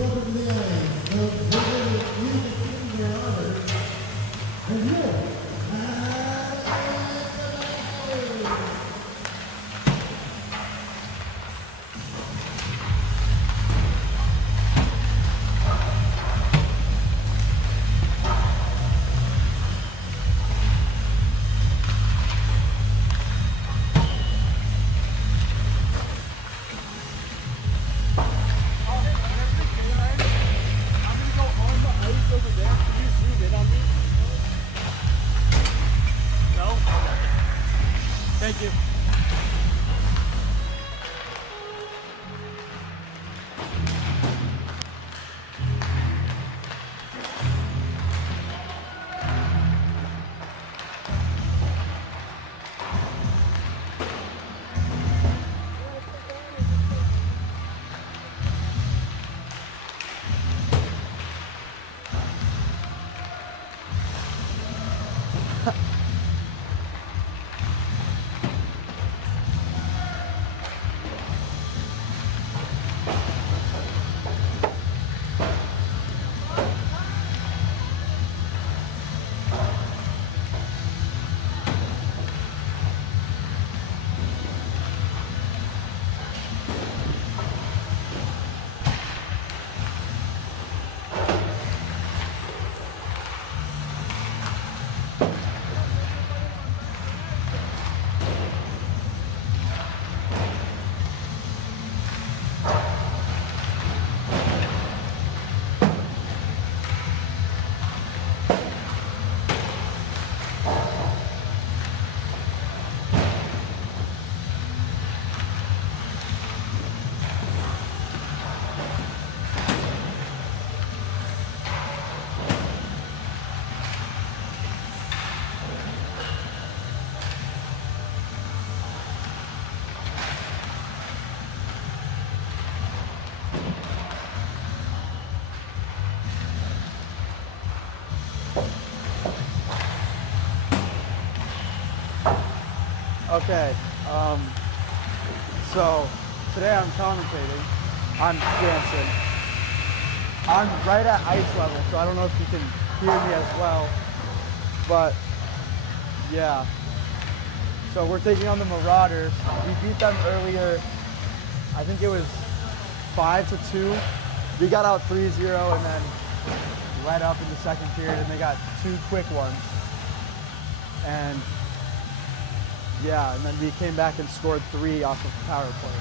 Welcome to the island, the Marauders, and your Thank you. Okay, so today I'm commentating. I'm dancing. I'm right at ice level, so I don't know if you can hear me as well, but yeah. So we're taking on the Marauders. We beat them earlier, I think it was 5-2. We got out 3-0 and then right up in the second period, and they got 2 quick ones. And yeah, and then we came back and scored 3 off of power plays.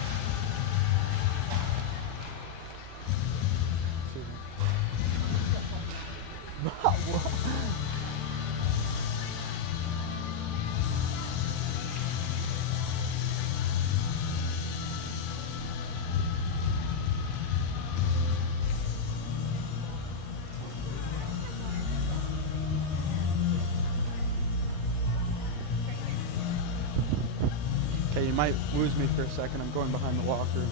Okay, you might lose me for a second. I'm going behind the locker rooms.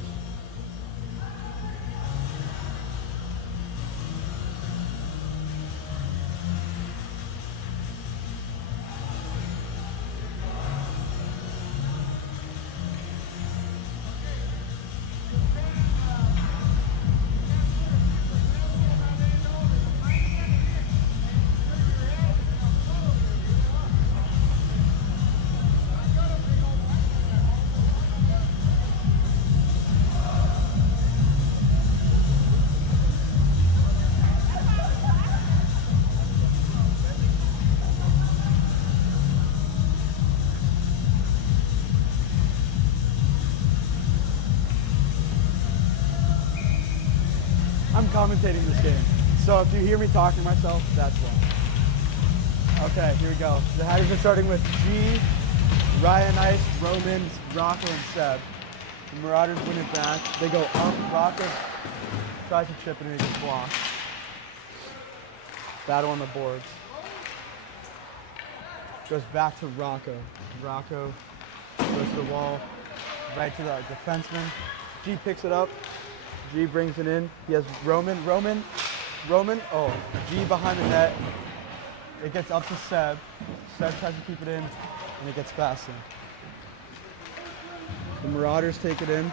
I'm commentating this game, so if you hear me talking to myself, that's why. Okay, here we go. The Hatties are starting with G, Ryan Ice, Roman, Rocco, and Seb. The Marauders win it back. They go up. Rocco tries to chip it and it gets blocked. Battle on the boards. Goes back to Rocco. Rocco goes to the wall, right to the defenseman. G picks it up. G brings it in. He has Roman. Oh, G behind the net. It gets up to Seb. Seb tries to keep it in, and it gets past him. The Marauders take it in.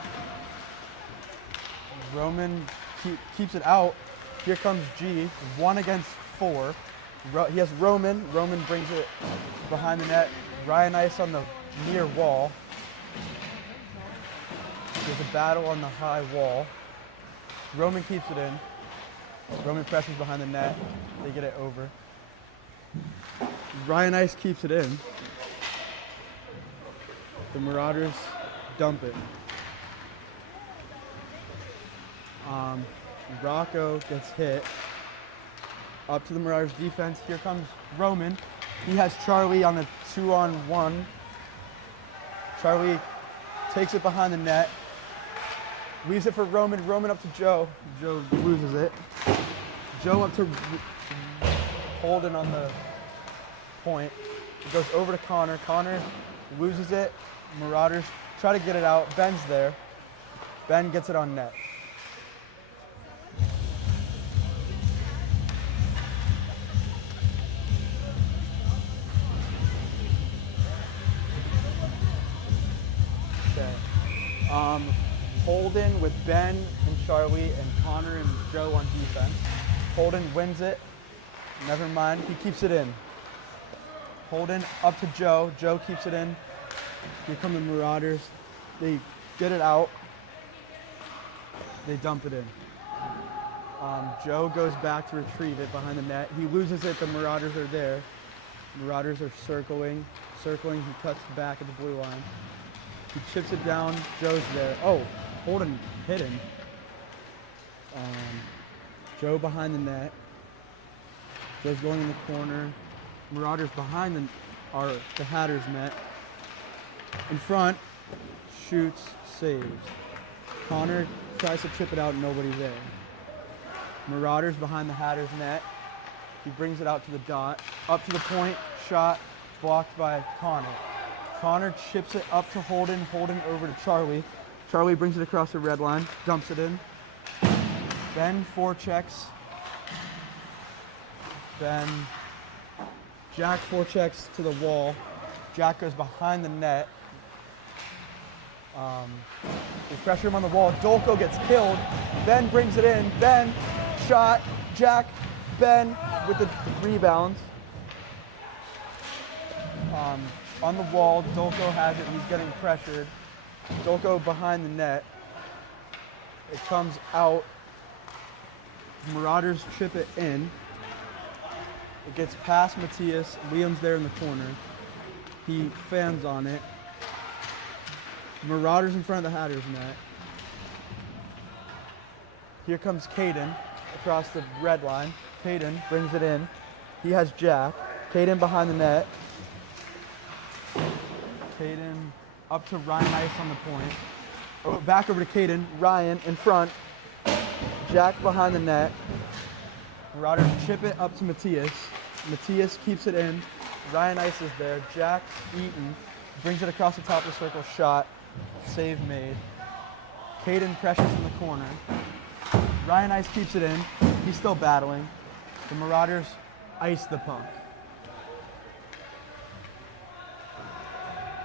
Roman keeps it out. Here comes G, 1 against 4. He has Roman. Roman brings it behind the net. Ryan Ice on the near wall. There's a battle on the high wall. Roman keeps it in. Roman pressures behind the net. They get it over. Ryan Ice keeps it in. The Marauders dump it. Rocco gets hit. Up to the Marauders defense. Here comes Roman. He has Charlie on a 2-on-1. Charlie takes it behind the net. Leaves it for Roman. Roman up to Joe. Joe loses it. Joe up to Holden on the point. It goes over to Connor. Connor loses it. Marauders try to get it out. Ben's there. Ben gets it on net. Okay. Holden with Ben and Charlie and Connor and Joe on defense. Holden wins it. Never mind. He keeps it in. Holden up to Joe. Joe keeps it in. Here come the Marauders. They get it out. They dump it in. Joe goes back to retrieve it behind the net. He loses it. The Marauders are there. Marauders are circling. He cuts back at the blue line. He chips it down. Joe's there. Oh, Holden hit him. Joe behind the net. Joe's going in the corner. Marauders behind the Hatters net. In front, shoots, saves. Connor tries to chip it out, nobody there. Marauders behind the Hatters net. He brings it out to the dot. Up to the point, shot, blocked by Connor. Connor chips it up to Holden. Holden over to Charlie. Charlie brings it across the red line, dumps it in. Ben forechecks. Jack forechecks to the wall. Jack goes behind the net. They pressure him on the wall. Dolko gets killed. Ben brings it in. Ben, shot. Jack, Ben with the rebounds. On the wall, Dolko has it. He's getting pressured. Dolko behind the net. It comes out. Marauders chip it in. It gets past Matthias. Liam's there in the corner. He fans on it. Marauders in front of the Hatters net. Here comes Caden across the red line. Caden brings it in. He has Jack. Caden behind the net. Caden up to Ryan Ice on the point. Oh, back over to Caden. Ryan in front. Jack behind the net. Marauders chip it up to Matthias. Matthias keeps it in. Ryan Ice is there. Jack Eaton brings it across the top of the circle. Shot. Save made. Caden pressures in the corner. Ryan Ice keeps it in. He's still battling. The Marauders ice the puck.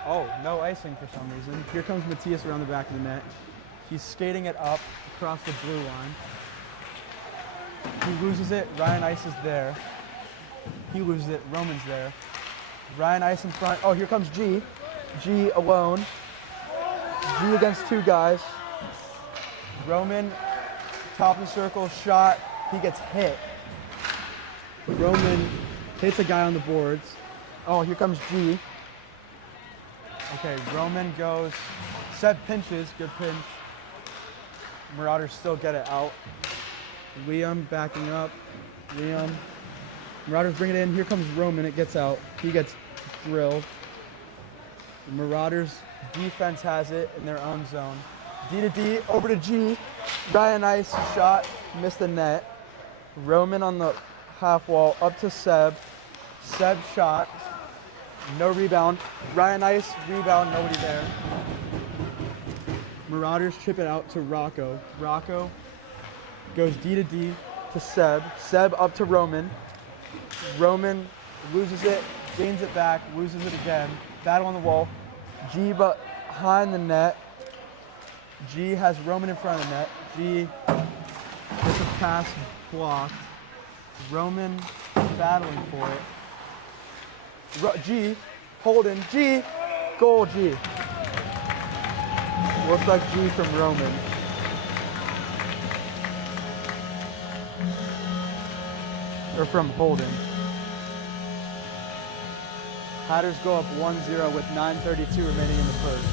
Oh, no icing for some reason. Here comes Matthias around the back of the net. He's skating it up across the blue line. He loses it. Ryan Ice is there. He loses it. Roman's there. Ryan Ice in front. Oh, here comes G. G alone. G against two guys. Roman, top of the circle, shot. He gets hit. Roman hits a guy on the boards. Oh, here comes G. Okay, Roman goes. Seb pinches. Good pinch. Marauders still get it out. Liam backing up. Liam. Marauders bring it in. Here comes Roman. It gets out. He gets drilled. The Marauders defense has it in their own zone. D to D, over to G. Ryan Ice, shot, missed the net. Roman on the half wall, up to Seb. Seb shot, no rebound. Ryan Ice, rebound, nobody there. Marauders chip it out to Rocco. Rocco goes D to D to Seb. Seb up to Roman. Roman loses it, gains it back, loses it again. Battle on the wall. G behind the net. G has Roman in front of the net. G pass blocked. Roman battling for it. G, Holden, G, goal G. Looks like G from Roman. Or from Holden. Hatters go up 1-0 with 9:32 remaining in the first.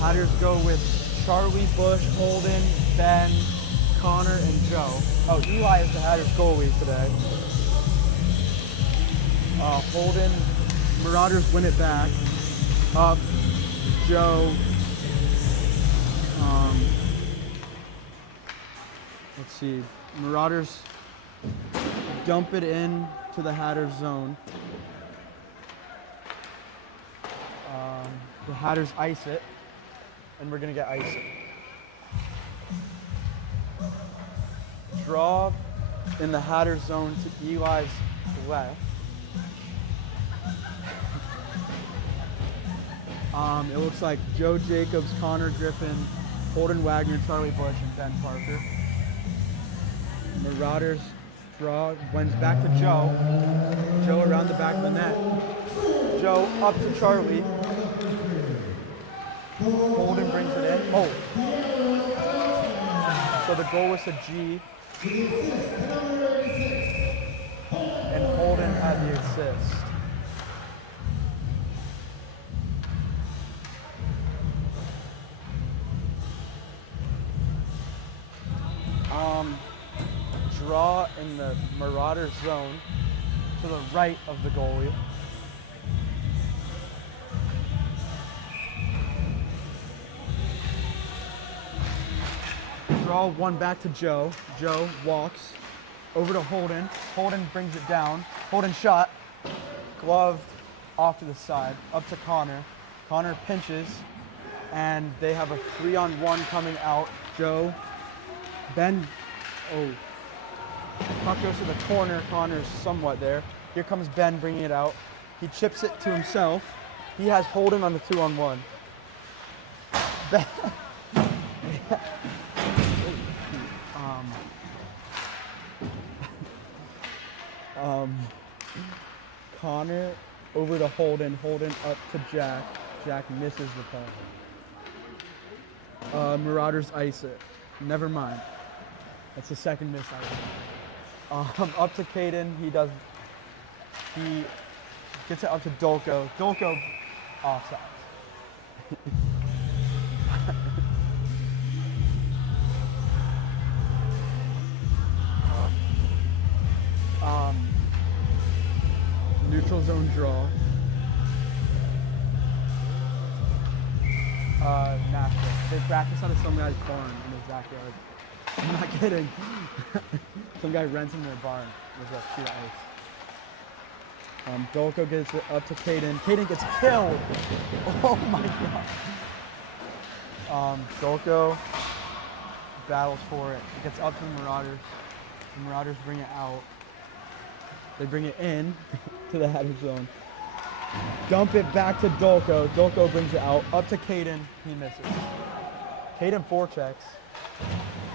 Hatters go with Charlie, Bush, Holden, Ben, Connor, and Joe. Oh, Eli is the Hatters goalie today. Holden, Marauders win it back. Up, Joe. Let's see. Marauders dump it in to the Hatters zone. The Hatters ice it, and we're gonna get icing. Draw in the Hatters zone to Eli's left. It looks like Joe Jacobs, Connor Griffin, Holden Wagner, Charlie Bush, and Ben Parker. Marauders draw, wins back to Joe. Joe around the back of the net. Joe up to Charlie. Holden brings it in. Oh. So the goal was to G. And Holden had the assist. Draw in the Marauders zone to the right of the goalie. Draw one back to Joe. Joe walks over to Holden. Holden brings it down. Holden shot. Gloved off to the side. Up to Connor. Connor pinches. And they have a 3-on-1 coming out. Joe. Ben. Oh. Puck goes to the corner. Connor's somewhat there. Here comes Ben bringing it out. He chips it to himself. He has Holden on the 2-on-1. Ben. Connor over to Holden. Holden up to Jack. Jack misses the puck. Marauders ice it. Never mind. That's the second miss ice. Up to Caden. He gets it up to Dolko. Dolko offsides. Neutral zone draw. Nashville. They practice out of some guy's barn in his backyard. I'm not kidding. Some guy rents in their barn with a sheet of ice. Dolko gets it up to Caden. Caden gets killed. Oh my god. Dolko battles for it. It gets up to the Marauders. The Marauders bring it out. They bring it in to the Hatters zone. Dump it back to Dolko. Dolko brings it out. Up to Caden. He misses. Caden forechecks.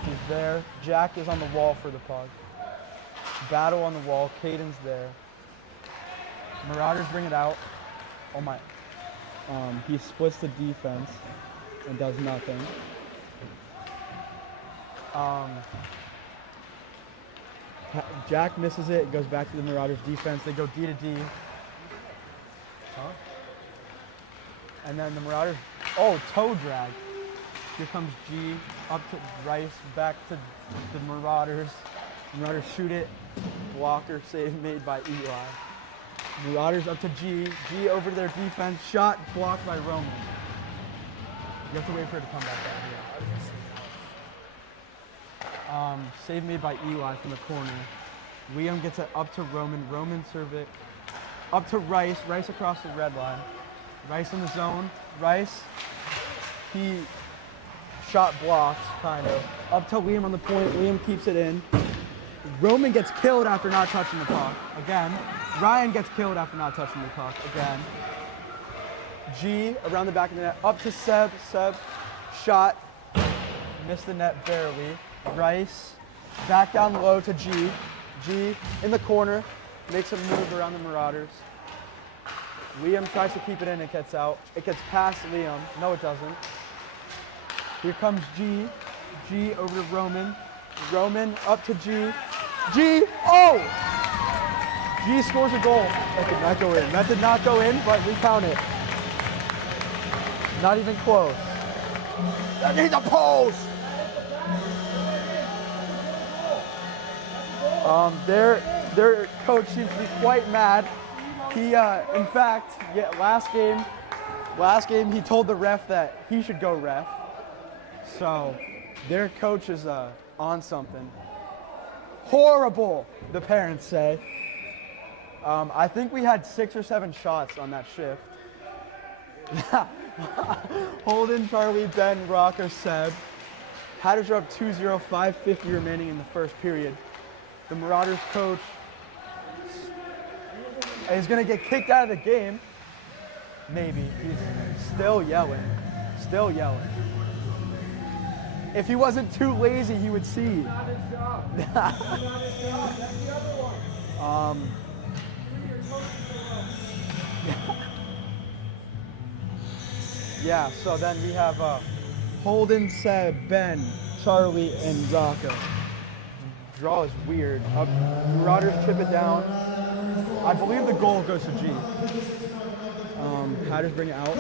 He's there. Jack is on the wall for the puck. Battle on the wall. Caden's there. Marauders bring it out. Oh my. He splits the defense and does nothing. Jack misses it. It goes back to the Marauders defense. They go D to D. And then the Marauders, toe drag. Here comes G, up to Rice, back to the Marauders. Marauders shoot it. Blocker save made by Eli. Marauders up to G. G over to their defense. Shot blocked by Roman. You have to wait for it to come back out here. Save made by Eli from the corner. Liam gets it up to Roman. Roman serve it. Up to Rice. Rice across the red line. Rice in the zone. Rice. He shot blocked, kind of. Up to Liam on the point. Liam keeps it in. Roman gets killed after not touching the puck. Again. Ryan gets killed after not touching the puck. Again. G around the back of the net, up to Seb. Seb, shot, missed the net barely. Rice, back down low to G. G in the corner, makes a move around the Marauders. Liam tries to keep it in, it gets out. It gets past Liam. No, it doesn't. Here comes G. G over to Roman. Roman up to G. G, oh! G scores a goal. That did not go in. That did not go in, but we count it. Not even close. That needs a post! Their coach seems to be quite mad. He, in fact, last game he told the ref that he should go ref. So their coach is on something. Horrible, the parents say. I think we had 6 or 7 shots on that shift. Holden, Charlie, Ben, Rocco, Seb. Hatters are up 2-0, 5:50 remaining in the first period. The Marauders coach is going to get kicked out of the game. Maybe. He's still yelling. Still yelling. If he wasn't too lazy, he would see. Yeah, so then we have Holden, Seb, Ben, Charlie, and Rocco. Draw is weird. Marauders chip it down. I believe the goal goes to G. Hatters bring it out.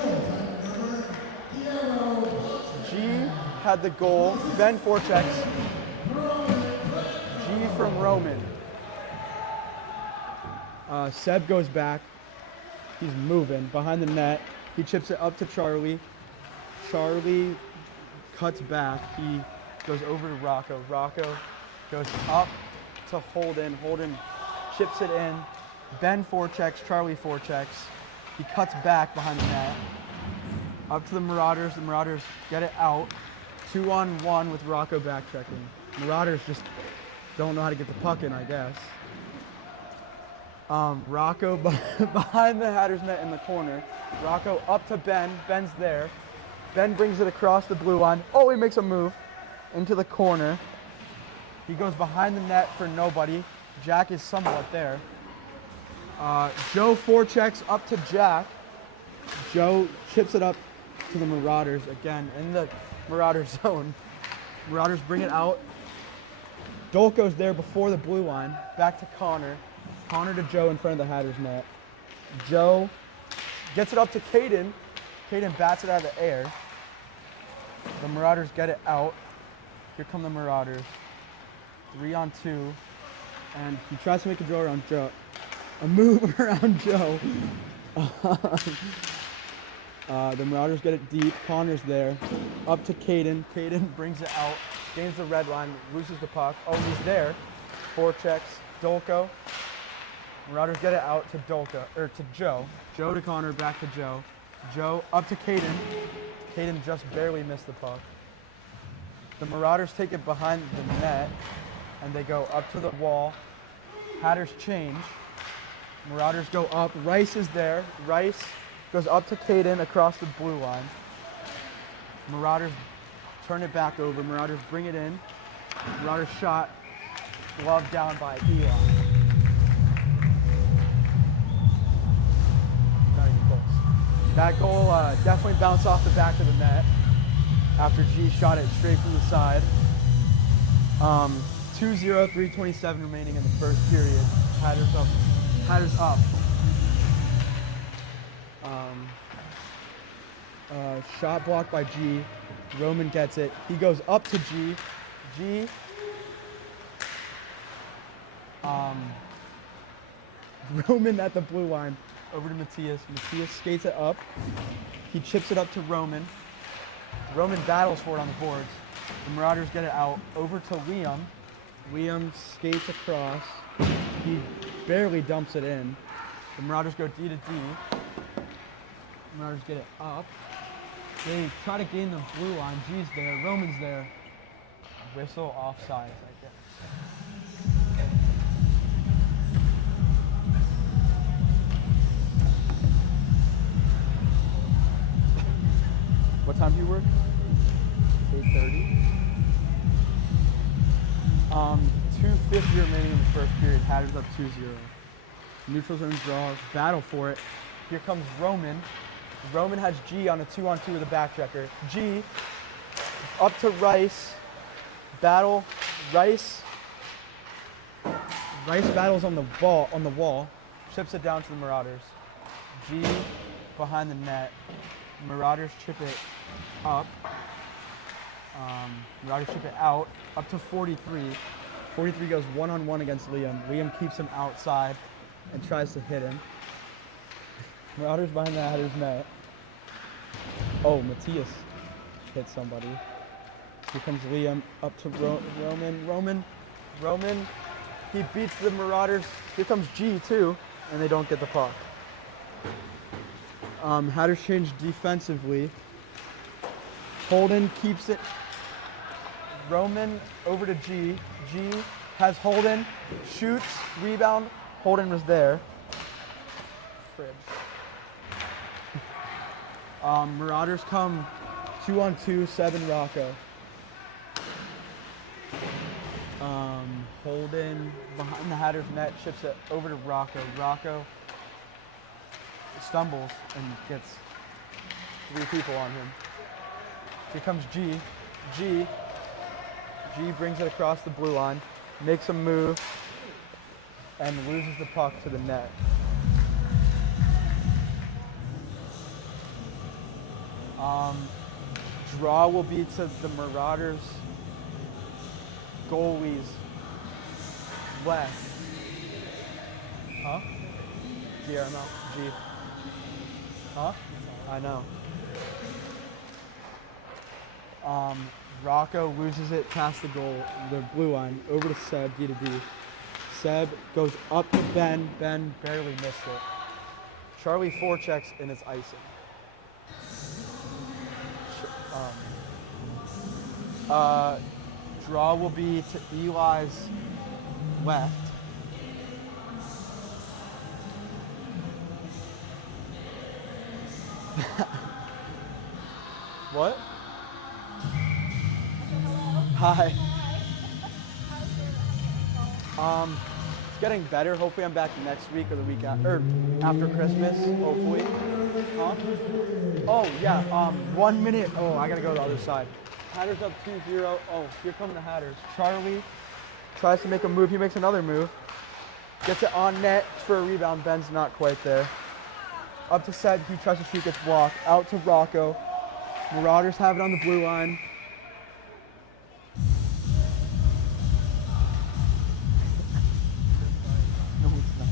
G had the goal. Ben forechecks. G from Roman. Seb goes back. He's moving behind the net. He chips it up to Charlie. Charlie cuts back. He goes over to Rocco. Rocco goes up to Holden. Holden chips it in. Ben forechecks. Charlie forechecks. He cuts back behind the net. Up to the Marauders. The Marauders get it out. 2-on-1 with Rocco backchecking. Marauders just don't know how to get the puck in, I guess. Rocco behind the Hatters net in the corner. Rocco up to Ben. Ben's there. Ben brings it across the blue line. Oh, he makes a move into the corner. He goes behind the net for nobody. Jack is somewhat there. Joe forechecks up to Jack. Joe chips it up to the Marauders again in the Marauder zone. Marauders bring it out. Dolko's there before the blue line. Back to Connor. Connor to Joe in front of the Hatters net. Joe gets it up to Caden. Caden bats it out of the air. The Marauders get it out. Here come the Marauders. 3-on-2. And he tries to make a draw around Joe. A move around Joe. The Marauders get it deep. Connor's there. Up to Caden. Caden brings it out. Gains the red line. Loses the puck. Oh, he's there. Forechecks. Dolko. Marauders get it out to to Joe. Joe to Connor, back to Joe. Joe up to Caden. Caden just barely missed the puck. The Marauders take it behind the net, and they go up to the wall. Hatters change. Marauders go up. Rice is there. Rice goes up to Caden across the blue line. Marauders turn it back over. Marauders bring it in. Marauders shot. Glove down by Eli. That goal definitely bounced off the back of the net after G shot it straight from the side. 2-0, 3:27 remaining in the first period. Hatters up. Hatters up. Shot blocked by G. Roman gets it. He goes up to G. G. Roman at the blue line. Over to Matthias. Matthias skates it up. He chips it up to Roman. Roman battles for it on the boards. The Marauders get it out. Over to Liam. Liam skates across. He barely dumps it in. The Marauders go D to D. The Marauders get it up. They try to gain the blue line. G's there. Roman's there. Whistle offsides, I guess. time do you work? 8:30. 2:50 remaining in the first period. Hatters up 2-0. Neutral zone draws. Battle for it. Here comes Roman. Roman has G on a 2-on-2 with a backchecker. G up to Rice. Battle. Rice. Rice battles on the wall. Chips it down to the Marauders. G behind the net. Marauders chip it up. Marauders chip it out. Up to 43. 43 goes one-on-one against Liam. Liam keeps him outside and tries to hit him. Marauders behind the Hatters net. Oh, Matthias hit somebody. Here comes Liam up to Roman. Roman. He beats the Marauders. Here comes G too, and they don't get the puck. Hatters change defensively. Holden keeps it. Roman over to G. G has Holden. Shoots. Rebound. Holden was there. Fridge. Marauders come 2-on-2, 7 Rocco. Holden behind the Hatters net, chips it over to Rocco. Rocco stumbles and gets 3 people on him. Here comes G. G brings it across the blue line, makes a move, and loses the puck to the net. Draw will be to the Marauders goalies left. Huh? Guillermo. G. Huh? I know. Rocco loses it past the blue line, over to Seb, D to D. Seb goes up to Ben. Ben barely missed it. Charlie forechecks and it's icing. Draw will be to Eli's left. What? Hi. It's getting better. Hopefully I'm back next week or the week after Christmas, hopefully. Huh? Oh, yeah, 1 minute. Oh, I gotta go to the other side. Hatters up 2-0. Oh, here come the Hatters. Charlie tries to make a move. He makes another move. Gets it on net for a rebound. Ben's not quite there. Up to Seb. He tries to shoot, gets blocked. Out to Rocco. Marauders have it on the blue line. No, it's not.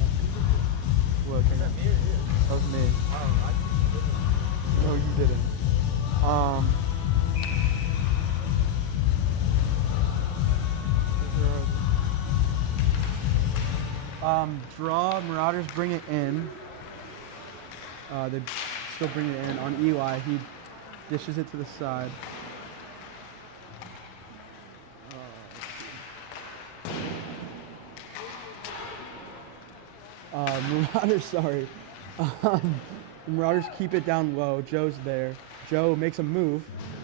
Look, that was me. No, you didn't. Draw, Marauders bring it in. They still bring it in on Eli. He dishes it to the side. Marauders, sorry. The Marauders keep it down low. Joe's there. Joe makes a move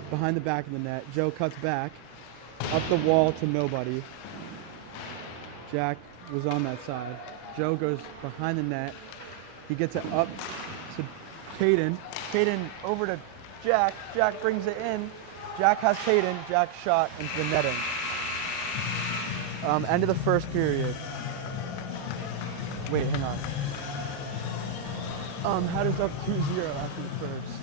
behind the back of the net. Joe cuts back up the wall to nobody. Jack was on that side. Joe goes behind the net. He gets it up to Caden. Caden over to Jack. Jack brings it in. Jack has Caden. Jack shot into the netting. End of the first period. Wait, hang on. Hatters up 2-0 after the first.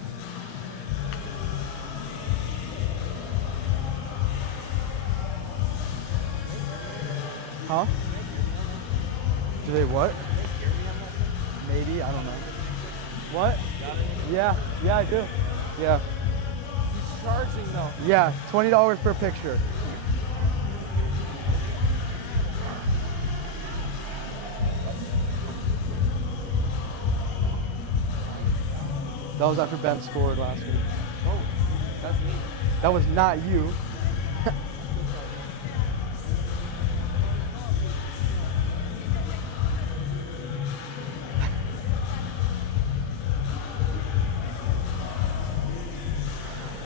Huh? Do they what? Maybe, I don't know. What? Yeah, I do. Yeah. He's charging though. Yeah, $20 per picture. That was after Ben scored last week. Oh, that's me. That was not you.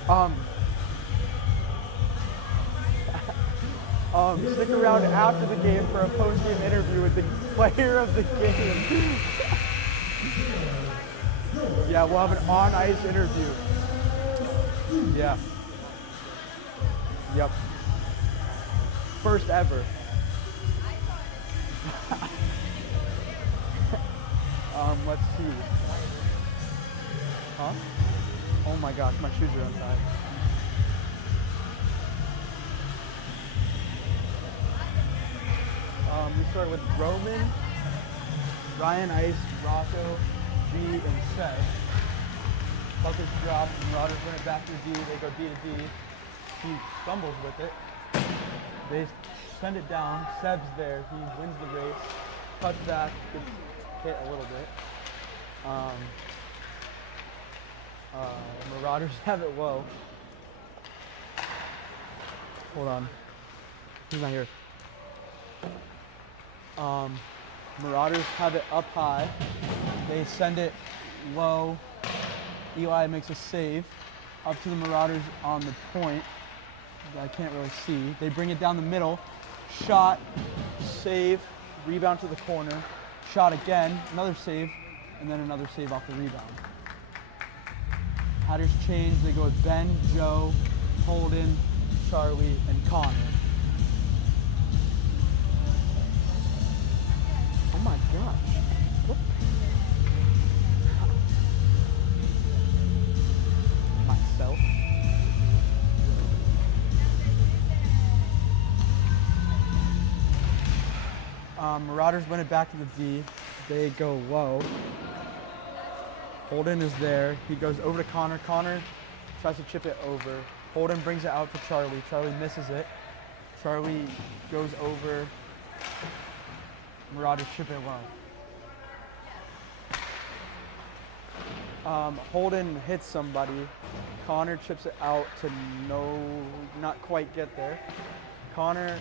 Um, stick around after the game for a post-game interview with the player of the game. Yeah, we'll have an on-ice interview. Yeah. Yep. First ever. Let's see. Huh? Oh my gosh, my shoes are untied. We start with Roman, Ryan Ice, Rocco, G, and Seth. Puck is dropped, and Marauders win it back to D. They go D to D. He stumbles with it. They send it down. Seb's there. He wins the race. Cuts back. Gets hit a little bit. Marauders have it low. Hold on. He's not here. Marauders have it up high. They send it low. Eli makes a save. Up to the Marauders on the point. I can't really see. They bring it down the middle. Shot, save, rebound to the corner. Shot again, another save, and then another save off the rebound. Hatters change. They go with Ben, Joe, Holden, Charlie, and Connor. Oh my gosh. What? Myself. Marauders win it back to the D. They go low. Holden is there. He goes over to Connor. Connor tries to chip it over. Holden brings it out to Charlie. Charlie misses it. Charlie goes over. Marauders chip it low. Holden hits somebody. Connor chips it out to not quite get there. Connor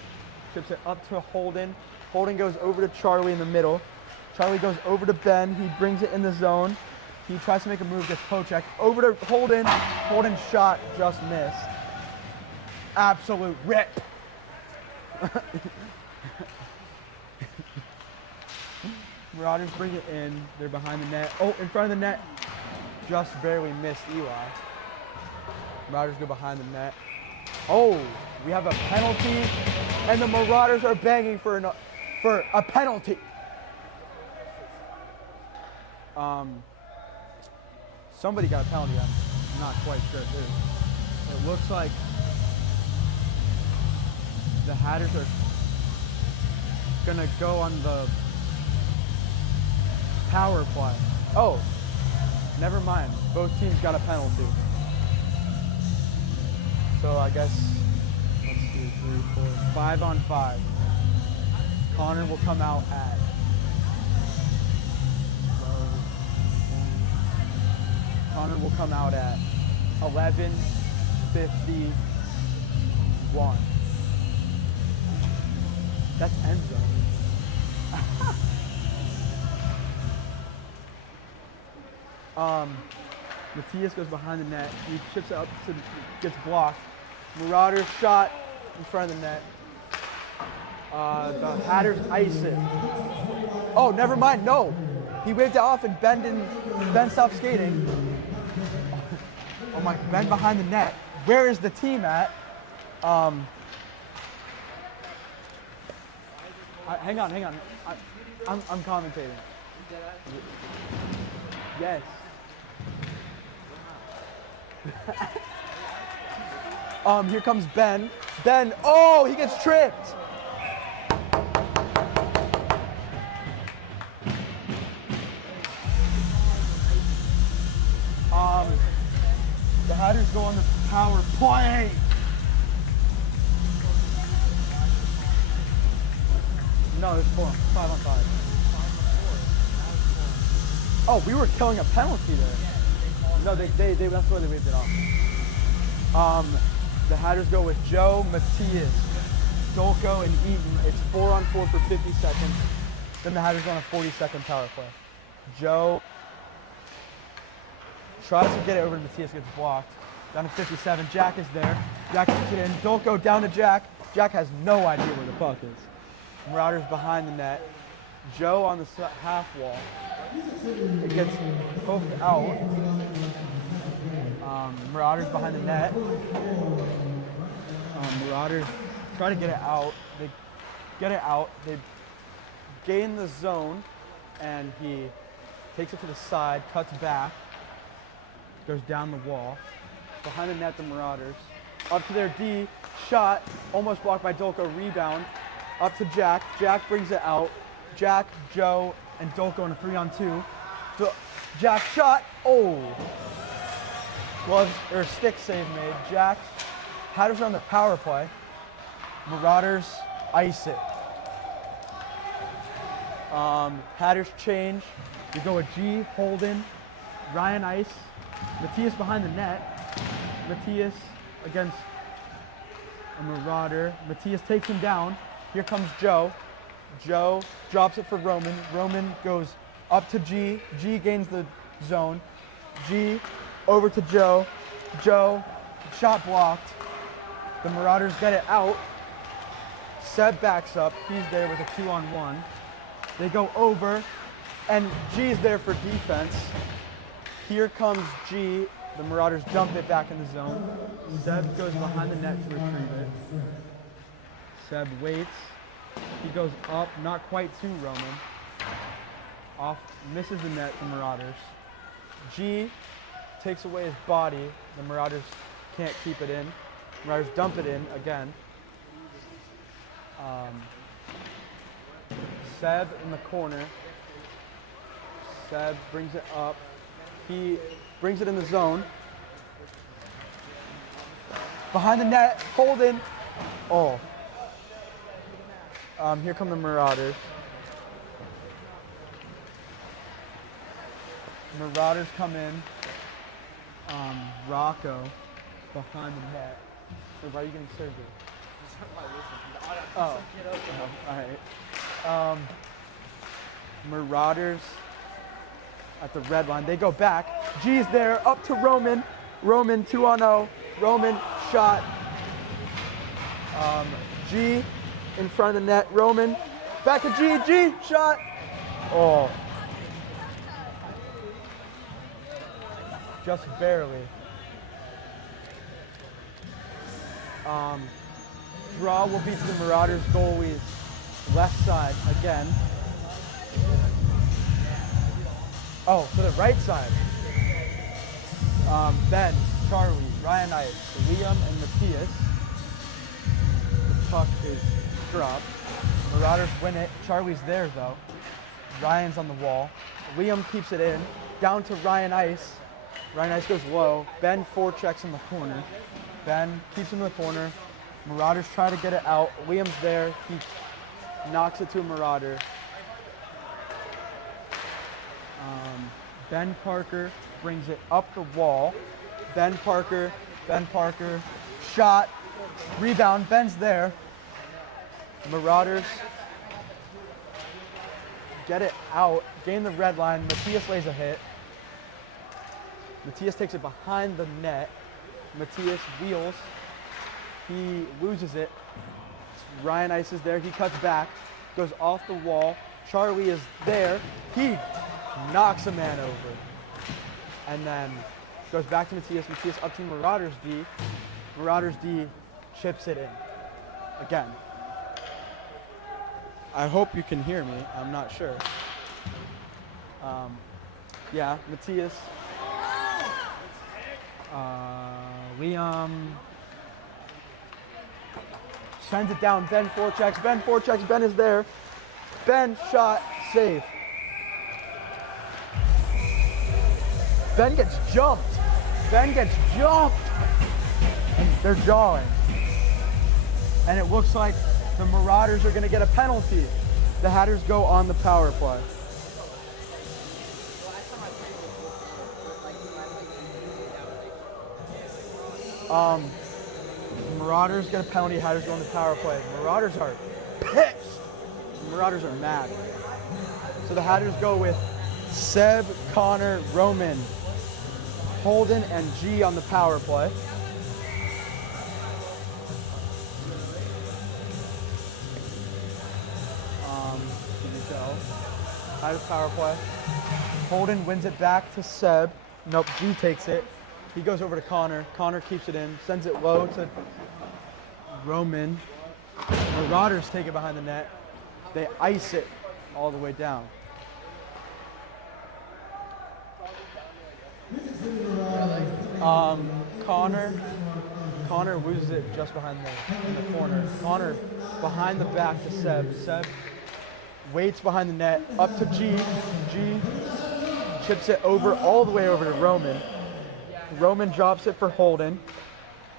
chips it up to Holden. Holden goes over to Charlie in the middle. Charlie goes over to Ben. He brings it in the zone. He tries to make a move, gets poke-check. Over to Holden. Holden's shot just missed. Absolute rip. Marauders bring it in. They're behind the net. Oh, in front of the net. Just barely missed Eli. Marauders go behind the net. Oh, we have a penalty. And the Marauders are begging for a penalty. Somebody got a penalty. I'm not quite sure who. It looks like the Hatters are gonna go on the power play. Oh, never mind. Both teams got a penalty. So I guess 1, 2, 3, 4, 5 on 5. Connor will come out at 11:51. That's end zone. Matthias goes behind the net. He chips it up to gets blocked. Marauders shot in front of the net. The Hatters ice it. Oh, never mind. No, he waved it off and Ben stopped skating. Oh my! Ben behind the net. Where is the team at? Hang on. I'm commentating. Yes. Here comes Ben. Ben, oh, he gets tripped. The Hatters go on the power play. No, there's 5 on 5. Oh, we were killing a penalty there. No, that's why they waved it off. The Hatters go with Joe, Matthias, Dolko, and Eaton. It's 4 on 4 for 50 seconds. Then the Hatters go on a 40-second power play. Joe tries to get it over to Matthias, gets blocked. Down to 57. Jack is there. Jack keeps it in. Dolko down to Jack. Jack has no idea where the puck is. Marauders behind the net. Joe on the half wall. It gets poked out. Marauders behind the net. Marauders try to get it out. They get it out. They gain the zone, and he takes it to the side, cuts back, goes down the wall. Behind the net, the Marauders. Up to their D, shot, almost blocked by Dolko, rebound. Up to Jack. Jack brings it out. Jack, Joe, and Dolko in a 3-on-2. Jack shot. Oh. Glove or stick save made. Jack. Hatters are on the power play. Marauders ice it. Hatters change. We go with G, Holden, Ryan Ice, Matthias behind the net. Matthias against a Marauder. Matthias takes him down. Here comes Joe. Joe drops it for Roman. Roman goes up to G. G gains the zone. G over to Joe. Joe, shot blocked. The Marauders get it out. Seb backs up. He's there with a 2-on-1. They go over, and G's there for defense. Here comes G. The Marauders dump it back in the zone. Seb goes behind the net to retrieve it. Seb waits. He goes up, not quite to Roman. Off, misses the net, the Marauders. G takes away his body. The Marauders can't keep it in. Marauders dump it in again. Seb in the corner. Seb brings it up. He brings it in the zone. Behind the net, Holden. Oh. Here come the Marauders. Marauders come in. Rocco behind the net. So why are you getting surgery? Oh, all right. Marauders at the red line. They go back. G's there, up to Roman. Roman 2-on-0. Roman shot. G in front of the net. Roman back to G. G shot. Oh. Just barely. Draw will be to the Marauders goalie's left side again. Oh, to the right side. Ben, Charlie, Ryan Ice, Liam, and Matthias. The puck is dropped. Marauders win it. Charlie's there though. Ryan's on the wall. Liam keeps it in. Down to Ryan Ice. Ryan Ice goes low. Ben forechecks in the corner. Ben keeps him in the corner. Marauders try to get it out. Liam's there. He knocks it to a Marauder. Ben Parker brings it up the wall. Ben Parker, shot, rebound. Ben's there. Marauders get it out, gain the red line. Matthias lays a hit. Matthias takes it behind the net. Matthias wheels. He loses it. Ryan Ice is there. He cuts back, goes off the wall. Charlie is there. He knocks a man over. And then goes back to Matthias. Matthias up to Marauders D. Marauders D chips it in. Again. I hope you can hear me. I'm not sure. Yeah, Matthias. Liam sends it down. Ben forechecks. Ben forechecks. Ben is there. Ben shot. Save. Ben gets jumped. Ben gets jumped. And they're jawing. And it looks like the Marauders are going to get a penalty. The Hatters go on the power play. Marauders get a penalty. Hatters go on the power play. Marauders are pissed. Marauders are mad. So the Hatters go with Seb, Connor, Roman, Holden and G on the power play. Here we go. Hatters power play. Holden wins it back to Seb. Nope, G takes it. He goes over to Connor. Connor keeps it in, sends it low to Roman. Marauders take it behind the net. They ice it all the way down. Connor loses it just behind in the corner. Connor behind the back to Seb. Seb waits behind the net, up to G. G chips it over all the way over to Roman. Roman drops it for Holden.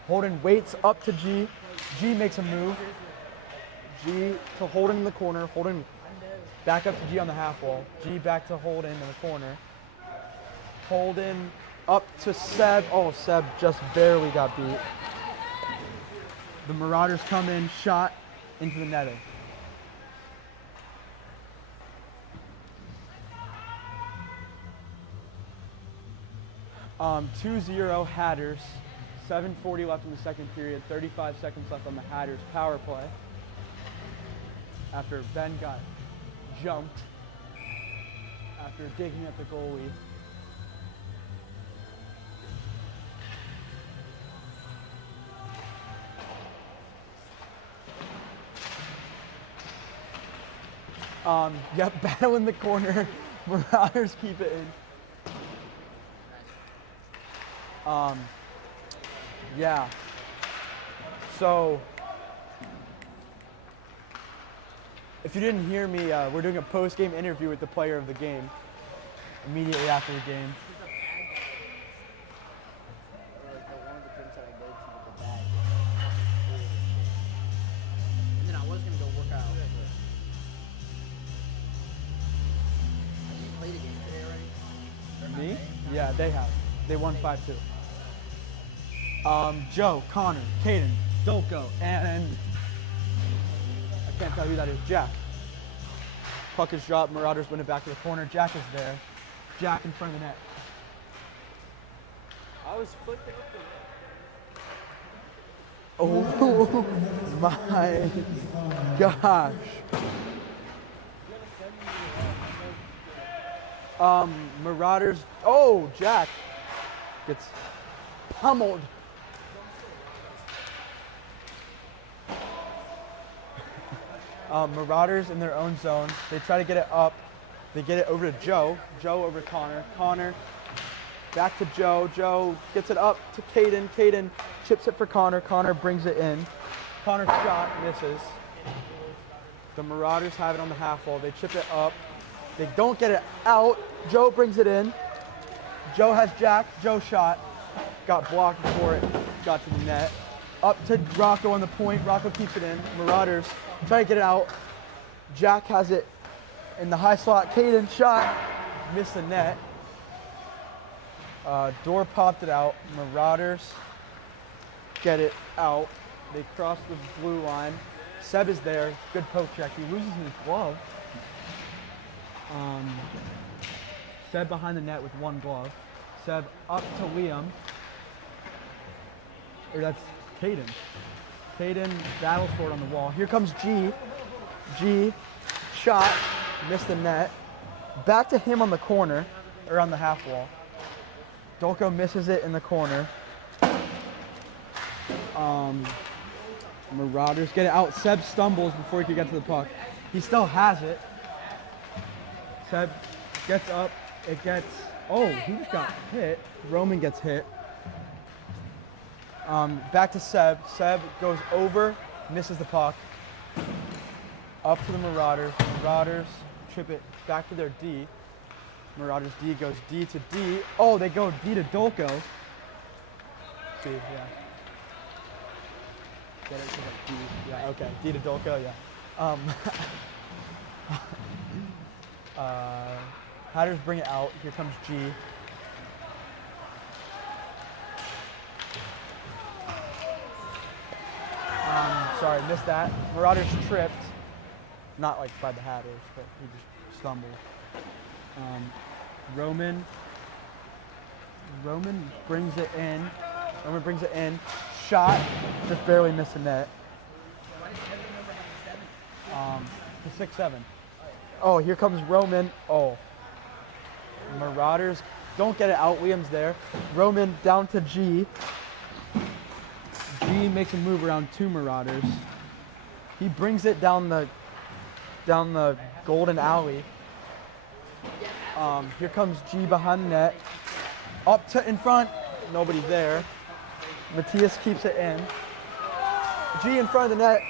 Holden waits up to G. G makes a move. G to Holden in the corner. Holden back up to G on the half wall. G back to Holden in the corner. Holden up to Seb. Oh, Seb just barely got beat. The Marauders come in, shot into the netting. Um, 2-0 Hatters. 7:40 left in the second period. 35 seconds left on the Hatters power play. After Ben got jumped after digging at the goalie. Yep, battle in the corner. Marauders keep it in. Yeah. So, if you didn't hear me, we're doing a post-game interview with the player of the game immediately after the game. And then I was gonna go work out. Have you played a game today already? Me? Yeah, they have. They won 5-2. Joe, Connor, Caden, Dolko, and I can't tell you who that is, Jack. Puck is dropped, Marauders win it back to the corner. Jack is there. Jack in front of the net. I was flipping up the Oh my gosh. Marauders, oh, Jack gets pummeled. Marauders in their own zone. They try to get it up. They get it over to Joe. Joe over to Connor. Connor back to Joe. Joe gets it up to Caden. Caden chips it for Connor. Connor brings it in. Connor's shot misses. The Marauders have it on the half wall. They chip it up. They don't get it out. Joe brings it in. Joe has Jack. Joe shot. Got blocked before it got to the net. Up to Rocco on the point. Rocco keeps it in. Marauders try to get it out. Jack has it in the high slot. Caden shot. Missed the net. Door popped it out. Marauders get it out. They cross the blue line. Seb is there. Good poke check. He loses his glove. Seb behind the net with one glove. Seb up to Liam. Or that's Caden. Caden battles for it on the wall. Here comes G. G, shot, missed the net. Back to him on the corner, or on the half wall. Dolko misses it in the corner. Marauders get it out. Seb stumbles before he can get to the puck. He still has it. Seb gets up. It gets, oh, he just got hit. Roman gets hit. Back to Seb. Seb goes over, misses the puck. Up to the Marauders. Marauders trip it back to their D. Marauders D goes D to D. Oh, they go D to Dolko. See, yeah. Get it to the D. Yeah, okay. D to Dolko, yeah. Hatters bring it out. Here comes G. Sorry, missed that. Marauders tripped. Not like by the Hatters, but he just stumbled. Roman Roman brings it in. Roman brings it in. Shot. Just barely missed the net. The 6-7. Oh, here comes Roman. Oh. Marauders don't get it out. Liam's there. Roman down to G. G makes a move around 2 Marauders. He brings it down the golden alley. Here comes G behind the net. Up to in front. Nobody there. Matthias keeps it in. G in front of the net.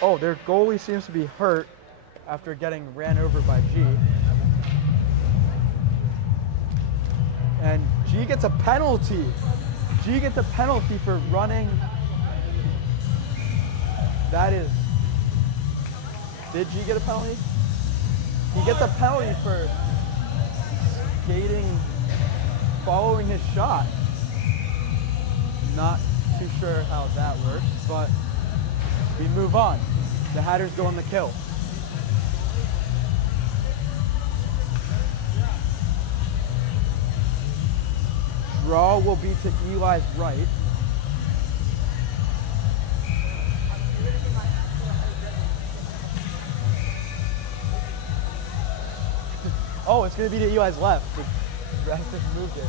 Oh, their goalie seems to be hurt after getting ran over by G. And G gets a penalty. G gets a penalty for running. That is... Did G get a penalty? He gets a penalty for skating, following his shot. Not too sure how that works, but we move on. The Hatters go on the kill. Draw will be to Eli's right. Oh, it's going to be to Eli's left. The ref just moved it.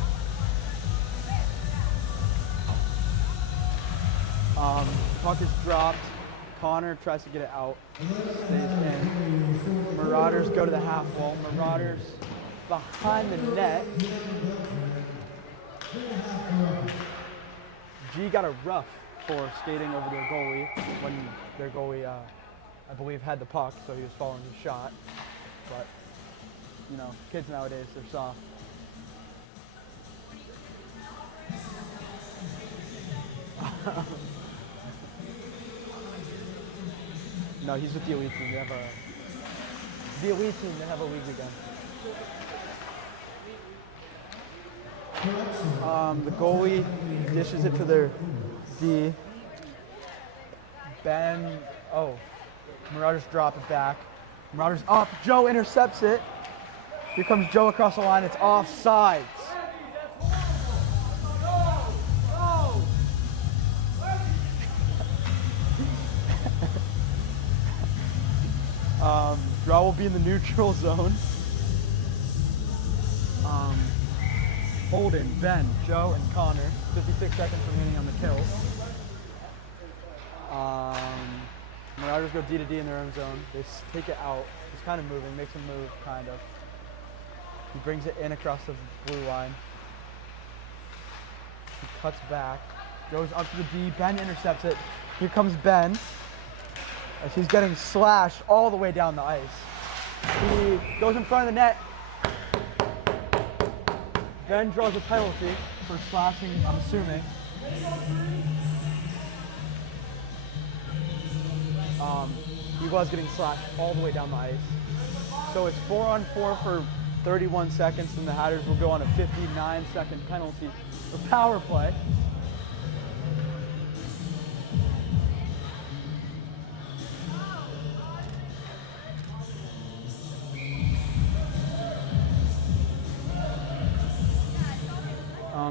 Puck is dropped. Connor tries to get it out. Stays in. Marauders go to the half wall. Marauders behind the net. G got a rough for skating over their goalie when their goalie, I believe, had the puck, so he was following his shot. But, you know, kids nowadays, they're soft. No, he's with the elite team. They have the elite team. They have a league weekend. The goalie dishes it to their D. Ben. Oh, Marauders drop it back. Marauders up. Joe intercepts it. Here comes Joe across the line. It's offsides. Draw will be in the neutral zone. Holden, Ben, Joe, and Connor. 56 seconds remaining on the kill. Marauders go D to D in their own zone. They take it out. He's kind of moving, makes a move, kind of. He brings it in across the blue line. He cuts back, goes up to the D. Ben intercepts it. Here comes Ben, as he's getting slashed all the way down the ice. He goes in front of the net. Ben draws a penalty for slashing, I'm assuming. He was getting slashed all the way down the ice. So it's 4-on-4 for 31 seconds, and the Hatters will go on a 59-second penalty for power play.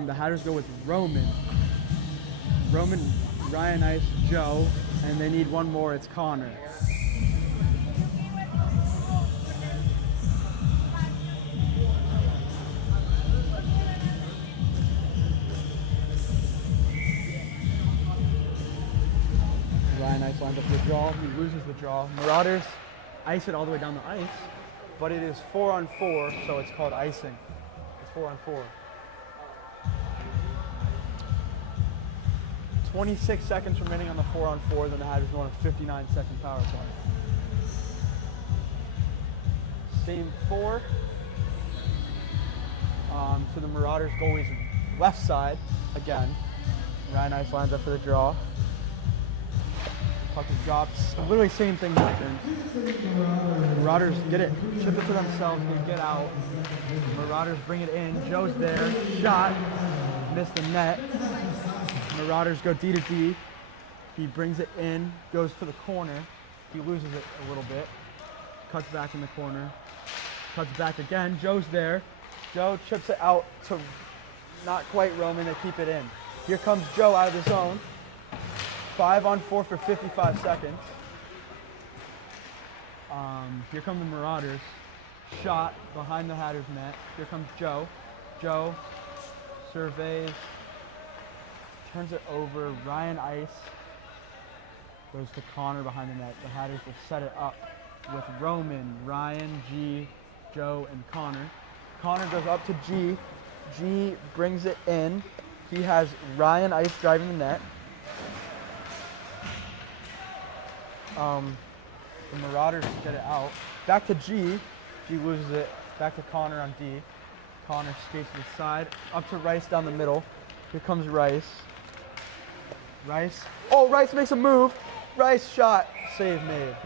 The Hatters go with Roman. Ryan Ice, Joe, and they need one more. It's Connor. Ryan Ice lines up for the draw. He loses the draw. Marauders ice it all the way down the ice, but it is 4-on-4, so it's called icing. It's 4-on-4. 26 seconds remaining on the 4-on-4, then the Hatters go on a 59-second power play. Same 4. To the Marauders goalie's left side again. Ryan Ice lines up for the draw. Puck is dropped. Literally same thing happens. Marauders get it, chip it to themselves, they get out. Marauders bring it in. Joe's there. Shot. Missed the net. Marauders go D to D. He brings it in, goes to the corner. He loses it a little bit. Cuts back in the corner. cuts back again. Joe's there. Joe chips it out to not quite Roman. They keep it in. Here comes Joe out of the zone. 5-on-4 for 55 seconds. Here come the Marauders. Shot behind the Hatters net. Here comes Joe. Joe surveys, turns it over. Ryan Ice goes to Connor behind the net. The Hatters will set it up with Roman, Ryan, G, Joe, and Connor. Connor goes up to G. G brings it in. He has Ryan Ice driving the net. The Marauders get it out. Back to G. G loses it. Back to Connor on D. Connor skates to the side. Up to Rice down the middle. Here comes Rice. Rice. Oh, Rice makes a move. Rice shot. Save made.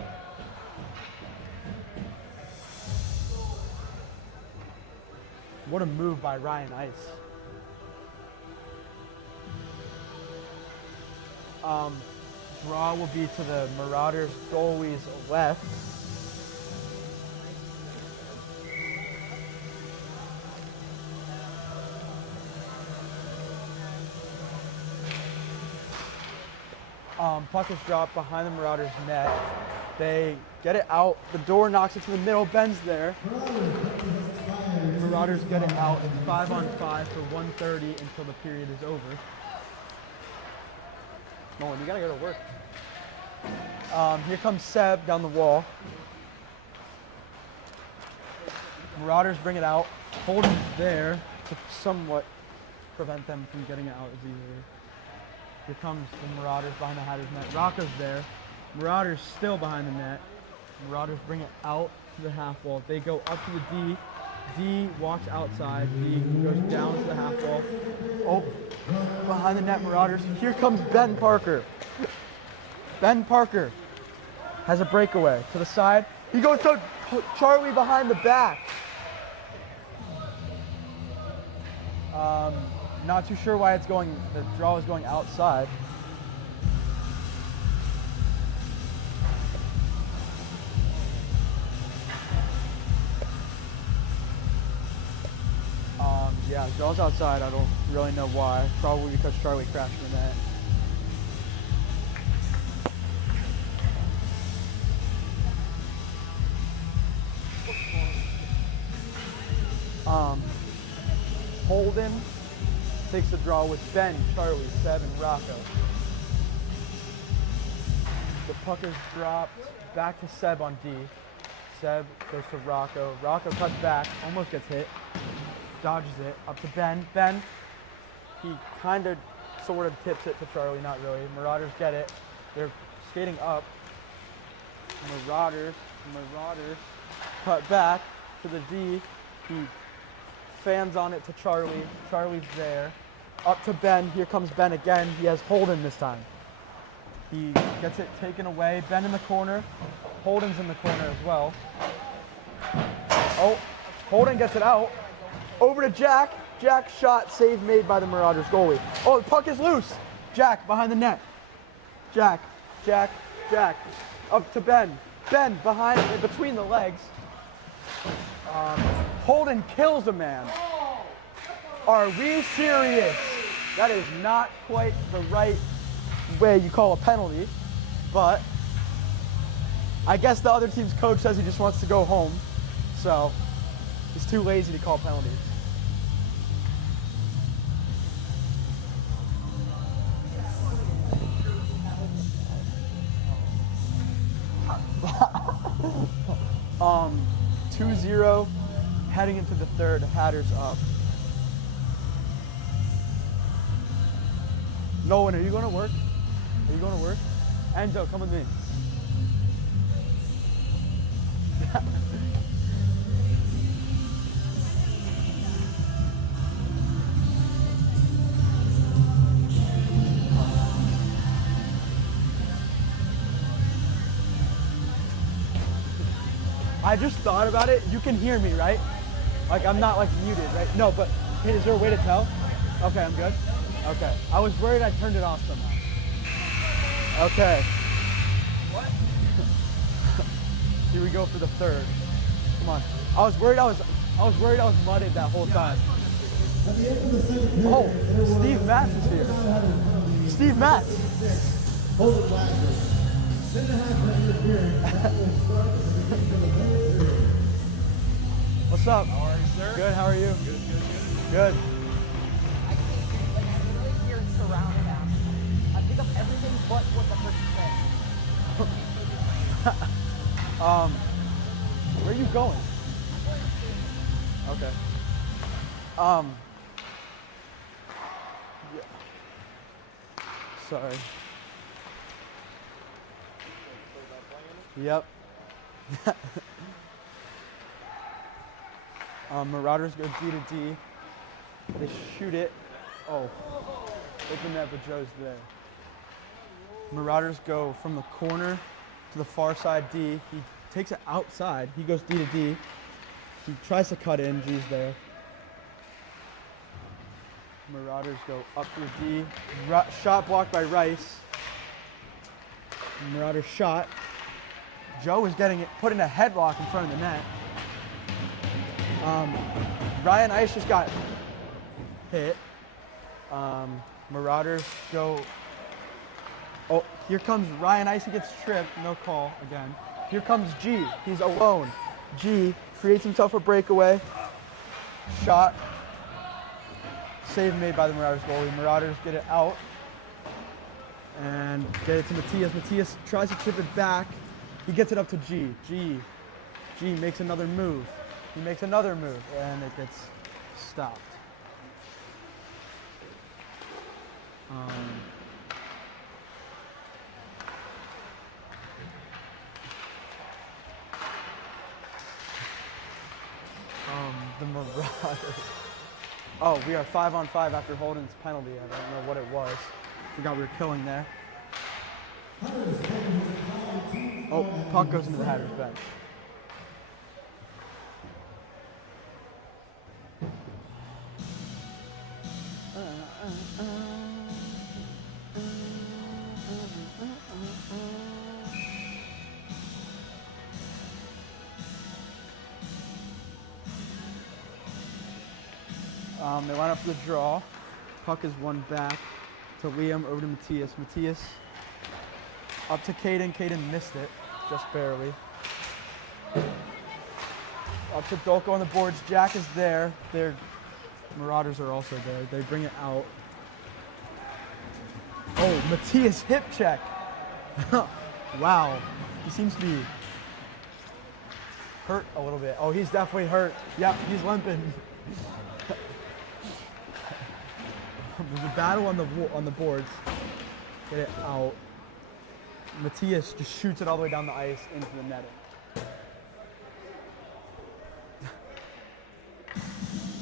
What a move by Ryan Ice. Draw will be to the Marauders goalie's left. Puck is dropped behind the Marauders net. They get it out. The door knocks it to the middle. Ben's there. Marauders get it out. It's 5-on-5 for 1:30 until the period is over. Nolan, you gotta go to work. Here comes Seb down the wall. Marauders bring it out. Holden's there to somewhat prevent them from getting it out as easily. Here comes the Marauders behind the Hatters net. Rocco's there. Marauders still behind the net. Marauders bring it out to the half wall. They go up to the D. D walks outside. D goes down to the half wall. Oh, behind the net, Marauders. Here comes Ben Parker. Ben Parker has a breakaway to the side. He goes to Charlie behind the back. Not too sure why it's going, the draw is going outside. Yeah, the draw's outside. I don't really know why. Probably because Charlie crashed in the net. Holden takes the draw with Ben, Charlie, Seb, and Rocco. The puck is dropped back to Seb on D. Seb goes to Rocco. Rocco cuts back, almost gets hit. Dodges it, up to Ben. Ben, he kind of sort of tips it to Charlie, not really. Marauders get it. They're skating up. Marauders cut back to the D. He fans on it to Charlie. Charlie's there. Up to Ben. Here comes Ben again. He has Holden this time. He gets it taken away. Ben in the corner. Holden's in the corner as well. Oh, Holden gets it out. Over to Jack. Jack shot, save made by the Marauders goalie. Oh, the puck is loose. Jack behind the net. Jack. Up to Ben. Ben behind, between the legs. Holden kills a man. Are we serious? That is not quite the right way you call a penalty, but I guess the other team's coach says he just wants to go home, so he's too lazy to call penalties. Um, 2-0, heading into the third, Hatters up. Nolan, are you going to work? Are you going to work? Enzo, come with me. I just thought about it. You can hear me, right? Like, I'm not, like, muted, right? No, but hey, is there a way to tell? Okay, I'm good? Okay. I was worried I turned it off somehow. Okay. What? Here we go for the third. Come on. I was worried I was mudded that whole time. At the end of the second period, Oh, there were Steve Matz is here. Steve Matz. Holy Wagner. 10.5 interference. That will start at the beginning of the third period. What's up? How are you, sir? Good, how are you? Good, good, good. Good. I can't, like, I really hear surround sound. I pick up everything but what the person said. Where are you going? Okay. Yeah. Sorry. Yep. Marauders go D to D. They shoot it. Oh. Open net, but Joe's there. Marauders go from the corner to the far side D. He takes it outside. He goes D to D. He tries to cut in. G's there. Marauders go up through D. Shot blocked by Rice. Marauders shot. Joe is getting it, put in a headlock in front of the net. Ryan Ice just got hit. Marauders go. Oh, here comes Ryan Ice. He gets tripped. No call again. Here comes G. He's alone. G creates himself a breakaway. Shot. Save made by the Marauders goalie. Marauders get it out and get it to Matthias. Matthias tries to chip it back. He gets it up to G. G makes another move. He makes another move, and it gets stopped. The Marauders. Oh, we are 5-on-5 after Holden's penalty. I don't know what it was. Forgot we were killing there. Oh, puck goes into the Hatters bench. They line up for the draw. Puck is won back to Liam, over to Matthias. Matthias up to Caden. Caden missed it, just barely. Up to Dolko on the boards. Jack is there. Their Marauders are also there. They bring it out. Oh, Matthias hip check. Wow. He seems to be hurt a little bit. Oh, he's definitely hurt. Yep, he's limping. There's a battle on the boards. Get it out. Matthias just shoots it all the way down the ice into the netting.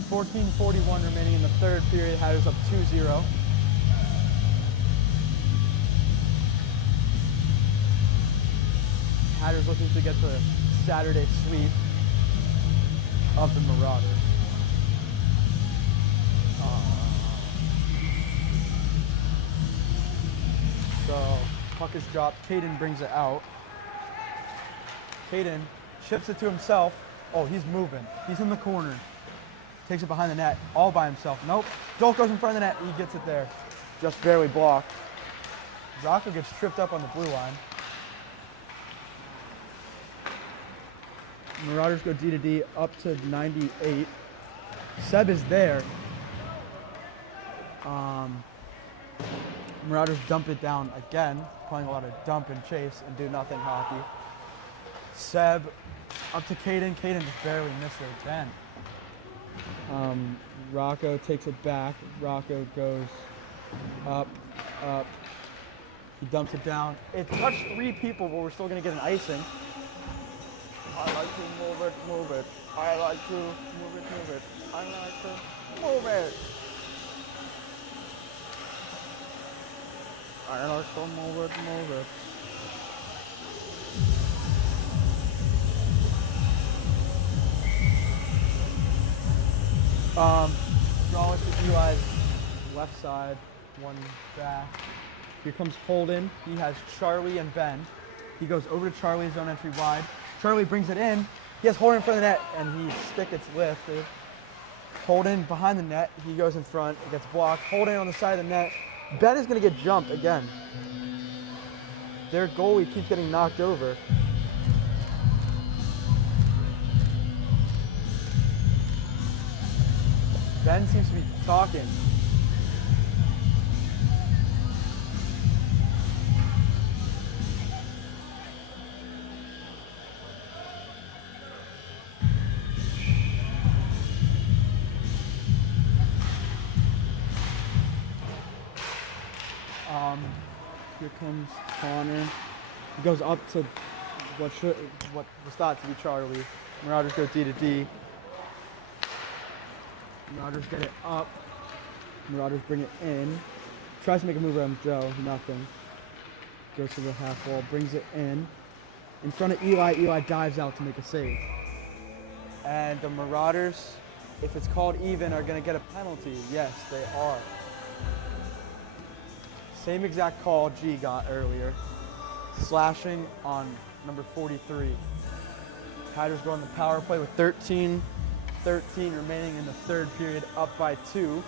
.14:41 remaining in the third period. Hatters up 2-0. Hatters looking to get the Saturday sweep of the Marauders. So puck is dropped. Caden brings it out. Caden chips it to himself. Oh, he's moving. He's in the corner. Takes it behind the net, all by himself. Nope. Dolk goes in front of the net. He gets it there. Just barely blocked. Rocco gets tripped up on the blue line. Marauders go D to D up to 98. Seb is there. Marauders dump it down again, playing a lot of dump and chase and do nothing hockey. Seb up to Caden. Caden just barely missed it again. Rocco takes it back. Rocco goes up. He dumps it down. It touched 3 people, but we're still going to get an icing. I like to move it. I like to move it. I like to move it. I like to move it. Draw it to Eli's left side, one back. Here comes Holden. He has Charlie and Ben. He goes over to Charlie's zone entry wide. Charlie brings it in. He has Holden in front of the net, and his stick gets lifted. Holden behind the net, he goes in front, it gets blocked. Holden on the side of the net. Ben is going to get jumped again. Their goalie keeps getting knocked over. Ben seems to be talking. Here comes Connor. He goes up to what was thought to be Charlie. Marauders go D to D. Marauders get it up. Marauders bring it in. Tries to make a move around Joe. Nothing. Goes to the half wall. Brings it in. In front of Eli. Eli dives out to make a save. And the Marauders, if it's called even, are going to get a penalty. Yes, they are. Same exact call G got earlier. Slashing on number 43. Tigers go on the power play with 13 remaining in the third period, up by 2.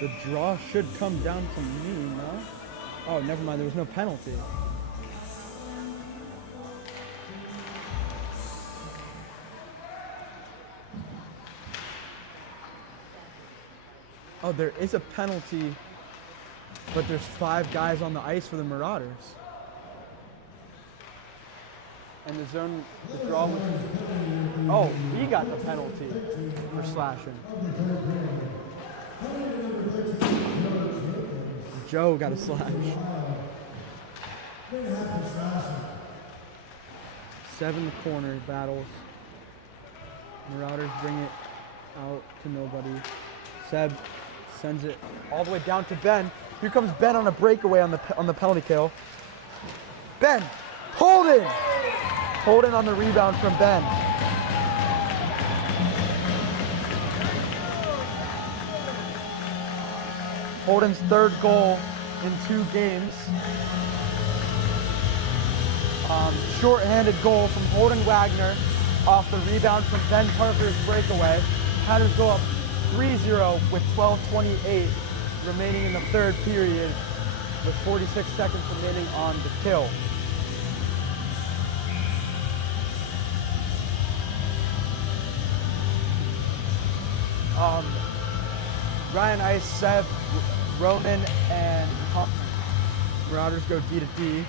The draw should come down to me, no? Oh, never mind, there was no penalty. Oh, there is a penalty, but there's 5 guys on the ice for the Marauders. And the draw was, oh, he got the penalty for slashing. Joe got a slash. 7 corner battles. Marauders bring it out to nobody. Seb sends it all the way down to Ben. Here comes Ben on a breakaway on the penalty kill. Ben, Holden! Holden on the rebound from Ben. Holden's 3rd goal in 2 games. Short-handed goal from Holden Wagner off the rebound from Ben Parker's breakaway. Hatters go up 3-0 with 12:28 remaining in the 3rd period with 46 seconds remaining on the kill. Ryan Ice, Seb, Roman, and Marauders go D to D.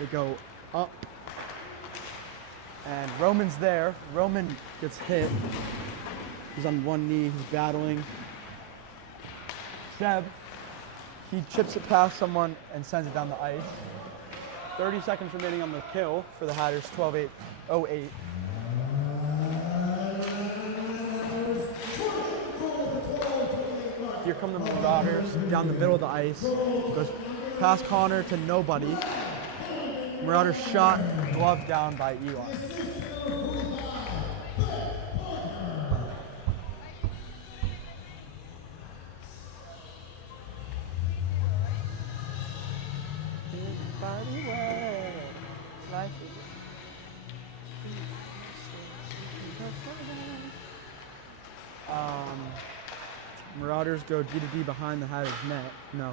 They go up. And Roman's there. Roman gets hit. He's on one knee, he's battling. Seb, he chips it past someone and sends it down the ice. 30 seconds remaining on the kill for the Hatters, 12:08. Here come the Marauders down the middle of the ice. Goes past Connor to nobody. Marauders shot, glove down by Eli. Marauders go D to D behind the Hatters net. No.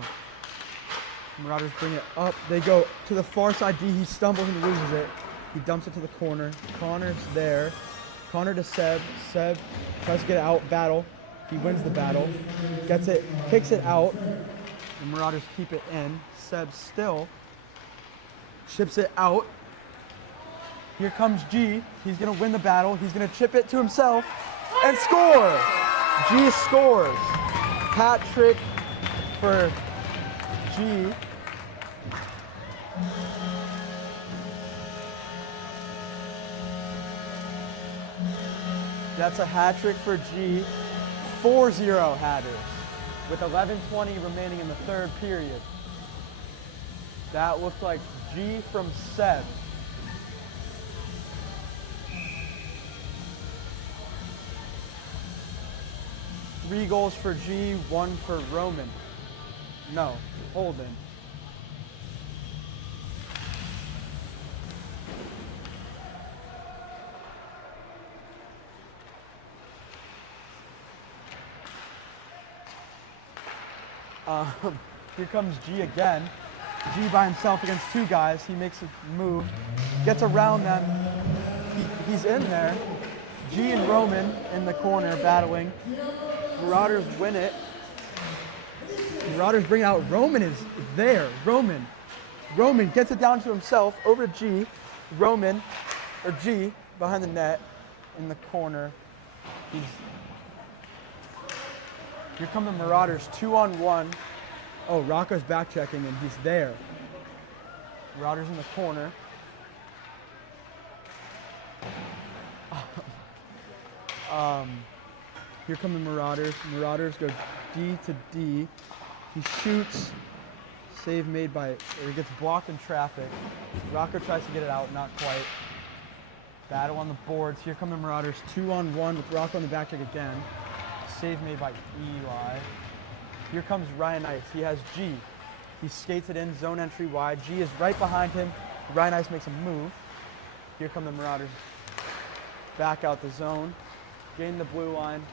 Marauders bring it up. They go to the far side D. He stumbles and loses it. He dumps it to the corner. Connor's there. Connor to Seb. Seb tries to get it out. Battle. He wins the battle. Gets it. Kicks it out. The Marauders keep it in. Seb still chips it out. Here comes G. He's going to win the battle. He's going to chip it to himself and score. G scores. Hat trick for G. That's a hat trick for G. 4-0 Hatters with 11:20 remaining in the 3rd period. That looked like G from Seb. Three goals for G, 1 for Roman. No, Holden. Here comes G again. G by himself against two guys. He makes a move, gets around them. He's in there. G and Roman in the corner battling. Marauders win it. Marauders bring it out. Roman is there. Roman gets it down to himself. Over to G. Roman, or G, behind the net in the corner. Here come the Marauders, 2-on-1. Oh, Rocco's back checking and he's there. Marauders in the corner. Here come the Marauders. Marauders go D to D. He shoots. Save made by, or he gets blocked in traffic. Rocco tries to get it out, not quite. Battle on the boards. Here come the Marauders, 2-on-1 with Rocco on the back check again. Save made by Eli. Here comes Ryan Ice. He has G. He skates it in, zone entry wide. G is right behind him. Ryan Ice makes a move. Here come the Marauders. Back out the zone. Gain the blue line.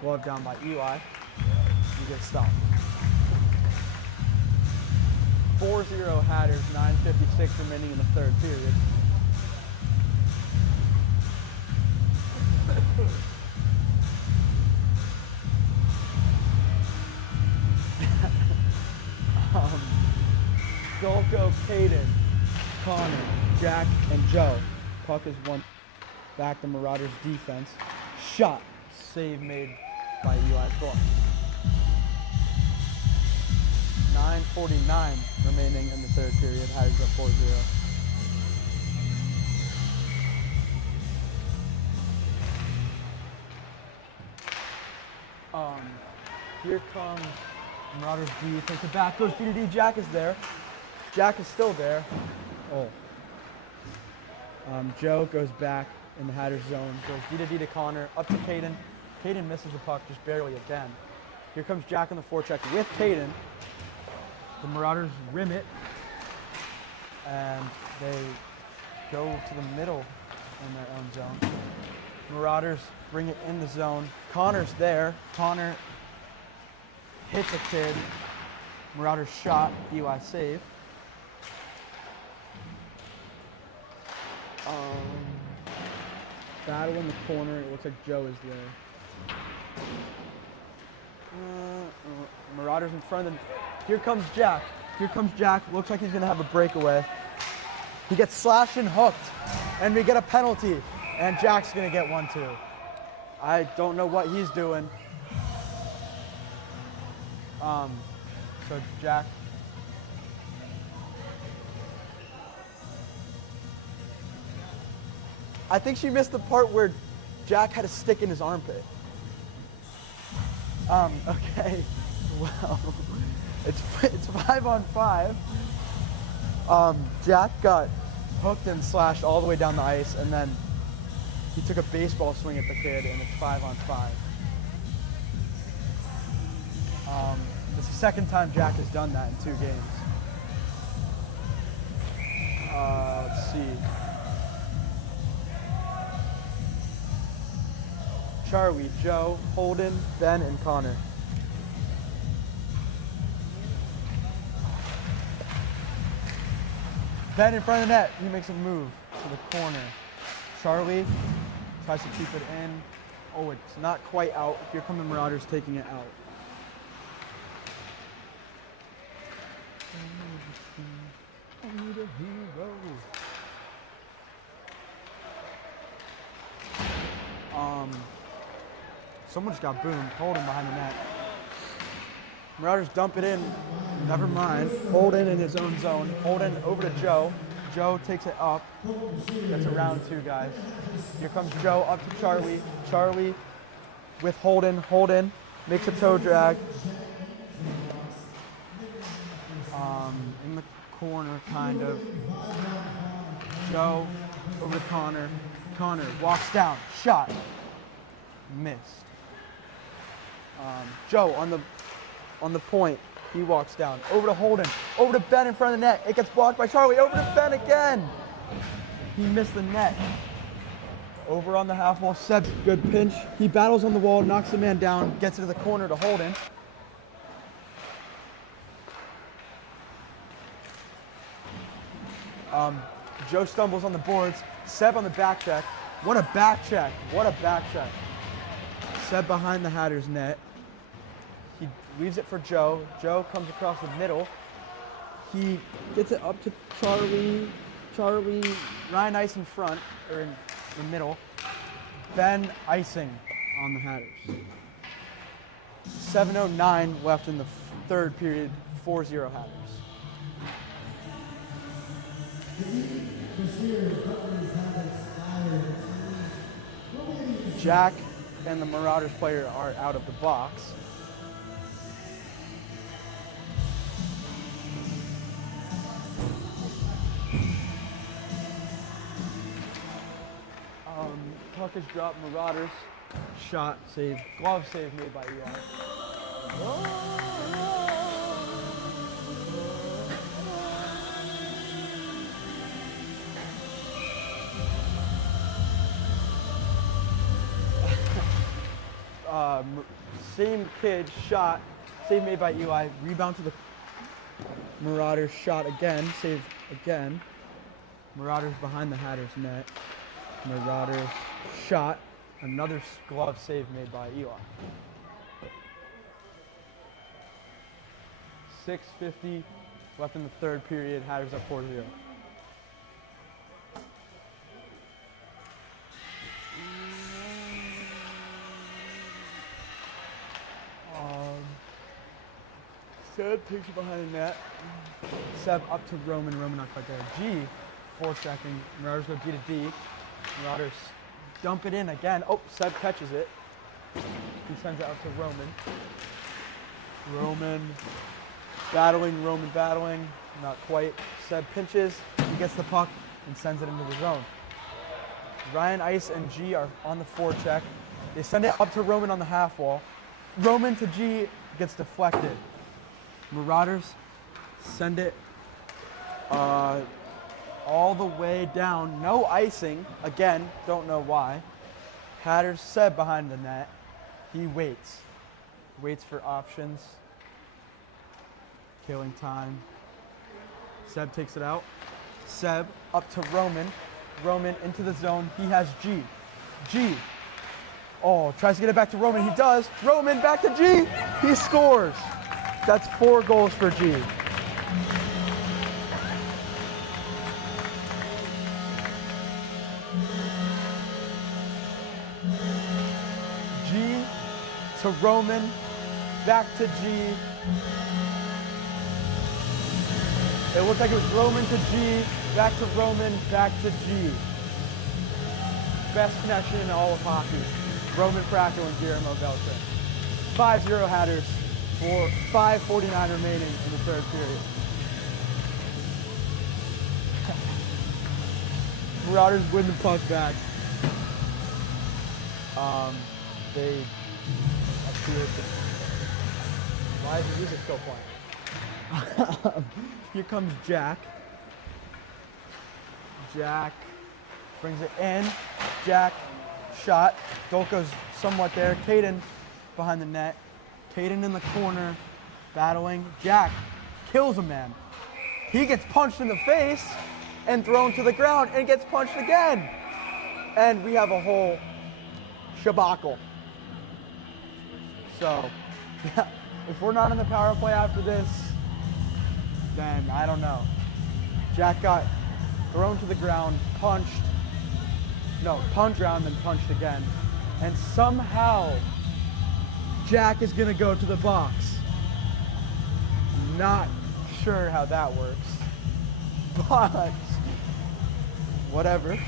Glove down by Eli. He gets stopped. 4-0 Hatters, 9:56 remaining in the third period. Dolko, Caden, Connor, Jack, and Joe. Puck is one back the Marauders defense. Shot. Save made by Eli Clark. 9:49 remaining in the third period. Hatters up 4-0. Here comes Marauders D, takes it back, goes D to D, Jack is there. Jack is still there. Oh. Joe goes back in the Hatters zone, goes D to D to Connor, up to Caden. Caden misses the puck just barely again. Here comes Jack on the forecheck with Caden. The Marauders rim it, and they go to the middle in their own zone. Marauders bring it in the zone. Connor's there. Connor hits a kid. Marauders shot. Eli save. Battle in the corner. It looks like Joe is there. Marauders in front of them. Here comes Jack. Here comes Jack. Looks like he's going to have a breakaway. He gets slashed and hooked, and we get a penalty. And Jack's going to get one too. I don't know what he's doing. So Jack. I think she missed the part where Jack had a stick in his armpit. Okay. Well, it's 5-on-5. Jack got hooked and slashed all the way down the ice, and then he took a baseball swing at the kid, and it's 5-on-5. It's the second time Jack has done that in 2 games. Let's see. Charlie, Joe, Holden, Ben, and Connor. Ben in front of the net. He makes a move to the corner. Charlie tries to keep it in. Oh, it's not quite out. Here come the Marauders taking it out. I need a hero. Someone just got boomed. Holden behind the net. Marauders dump it in. Never mind. Holden in his own zone. Holden over to Joe. Joe takes it up. Gets around 2 guys. Here comes Joe up to Charlie. Charlie with Holden. Holden makes a toe drag. In the corner, kind of. Joe over to Connor. Connor walks down. Shot. Missed. Joe on the point. He walks down. Over to Holden. Over to Ben in front of the net. It gets blocked by Charlie. Over to Ben again. He missed the net. Over on the half wall. Seb's good pinch. He battles on the wall, knocks the man down, gets into the corner to Holden. Joe stumbles on the boards. Seb on the back check. What a back check. What a back check. Seb behind the Hatters net. He leaves it for Joe. Joe comes across the middle. He gets it up to Charlie. Ryan Ice in front, or in the middle. Ben icing on the Hatters. 7:09 left in the third period. 4-0 Hatters. Jack and the Marauders player are out of the box. Puck is dropped. Marauders shot, save, glove save made by Eli. Same kid shot, save made by Eli. Rebound to the Marauders, shot again, save again. Marauders behind the Hatters net. Marauders shot, another glove save made by Eli. 6:50 left in the third period. Hatters up 4-0. Seb takes it behind the net. Seb up to Roman. Roman not quite there. G, 4-second. Marauders go D to D. Marauders dump it in again. Oh, Seb catches it. He sends it out to Roman. Roman battling. Not quite. Seb pinches. He gets the puck and sends it into the zone. Ryan Ice and G are on the forecheck. They send it up to Roman on the half wall. Roman to G gets deflected. Marauders send it all the way down. No icing. Again, don't know why. Hatters, Seb behind the net. He waits. Waits for options. Killing time. Seb takes it out. Seb up to Roman. Roman into the zone. He has G. G. Oh, tries to get it back to Roman. He does. Roman back to G. He scores. That's 4 goals for G. G to Roman, back to G. It looked like it was Roman to G, back to Roman, back to G. Best connection in all of hockey. Roman Fractal and Guillermo Beltran. 5-0 Hatters. 5:49 remaining in the third period. Marauders win the puck back. They appear to. Why is the music still playing? Here comes Jack. Jack brings it in. Jack shot. Dolko's somewhat there. Caden behind the net. Caden in the corner, battling. Jack kills a man. He gets punched in the face and thrown to the ground and gets punched again. And we have a whole shabacle. So, if we're not in the power play after this, then I don't know. Jack got thrown to the ground, punched around, then punched again. And somehow, Jack is gonna go to the box. Not sure how that works, but whatever.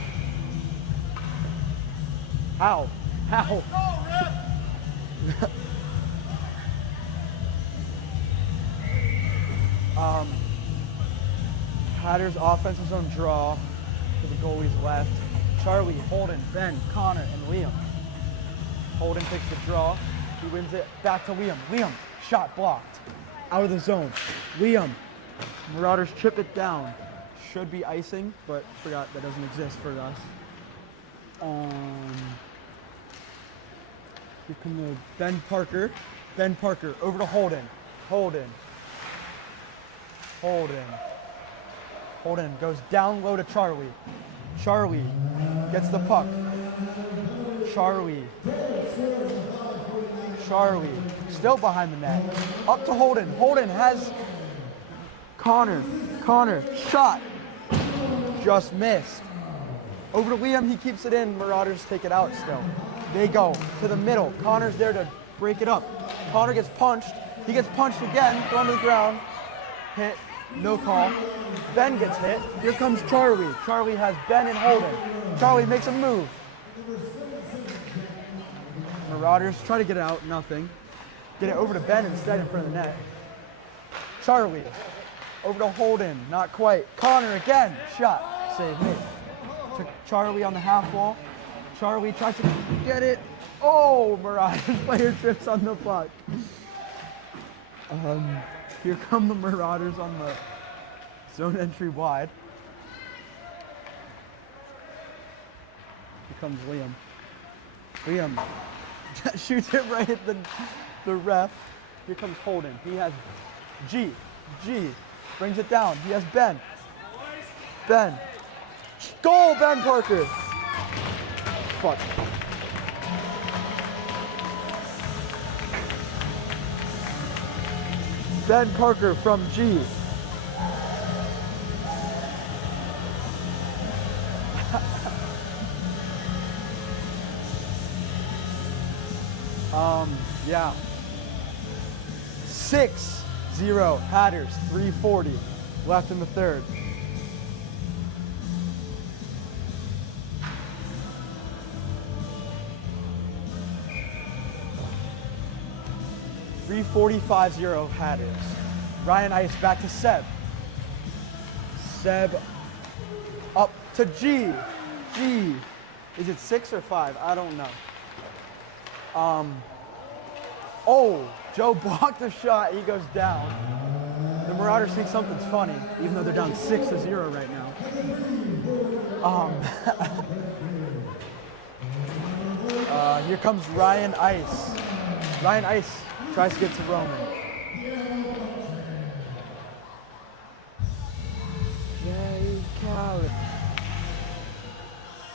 How? Hatters offensive zone draw to the goalie's left. Charlie, Holden, Ben, Connor, and Liam. Holden takes the draw. He wins it back to Liam. Liam, shot blocked. Out of the zone. Liam. Marauders chip it down. Should be icing, but forgot that doesn't exist for us. Here come the Ben Parker. Ben Parker over to Holden. Holden. Holden goes down low to Charlie. Charlie gets the puck. Charlie still behind the net. Up to Holden. Holden has Connor. Connor, shot. Just missed. Over to Liam, he keeps it in. Marauders take it out still. They go to the middle. Connor's there to break it up. Connor gets punched. He gets punched again, thrown to the ground. Hit, no call. Ben gets hit. Here comes Charlie. Charlie has Ben and Holden. Charlie makes a move. Marauders try to get it out, nothing. Get it over to Ben instead in front of the net. Charlie, over to Holden, not quite. Connor again, shot, save made. To Charlie on the half wall. Charlie tries to get it. Oh, Marauders player trips on the puck. Here come the Marauders on the zone entry wide. Here comes Liam. Liam shoots it right at the ref. Here comes Holden. He has G. Brings it down. He has Ben. Ben. Goal, Ben Parker. Fuck. Ben Parker from G. Yeah. 6-0 Hatters, 3:40 left in the third. .345-0 Hatters. Ryan Ice back to Seb. Seb up to G. Is it 6 or 5? I don't know. Oh, Joe blocked the shot. He goes down. The Marauders think something's funny, even though they're down 6-0 right now. Here comes Ryan Ice. Ryan Ice tries to get to Roman. Jay Coward.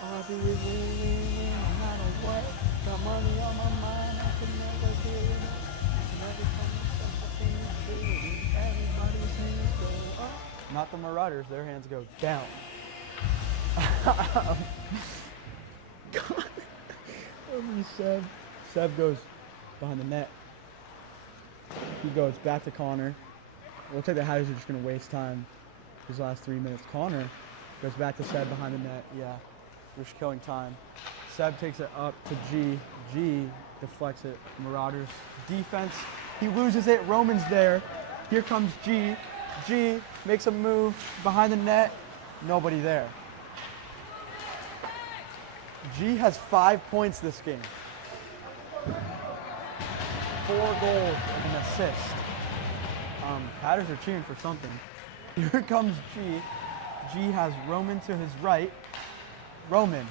I'll be winning no matter what. Got money on my mind, I can never do it. Never come something to do. Everybody's hands go up. Not the Marauders, their hands go down. God. Over to Seb. Seb goes behind the net. He goes back to Connor. It looks like the Hatters are just going to waste time these last 3 minutes. Connor goes back to Seb behind the net. Yeah, they're just killing time. Seb takes it up to G. G deflects it. Marauders defense. He loses it. Roman's there. Here comes G. G makes a move behind the net. Nobody there. G has 5 points this game. 4 goals and an assist. Hatters are cheering for something. Here comes G. G has Roman to his right. Roman,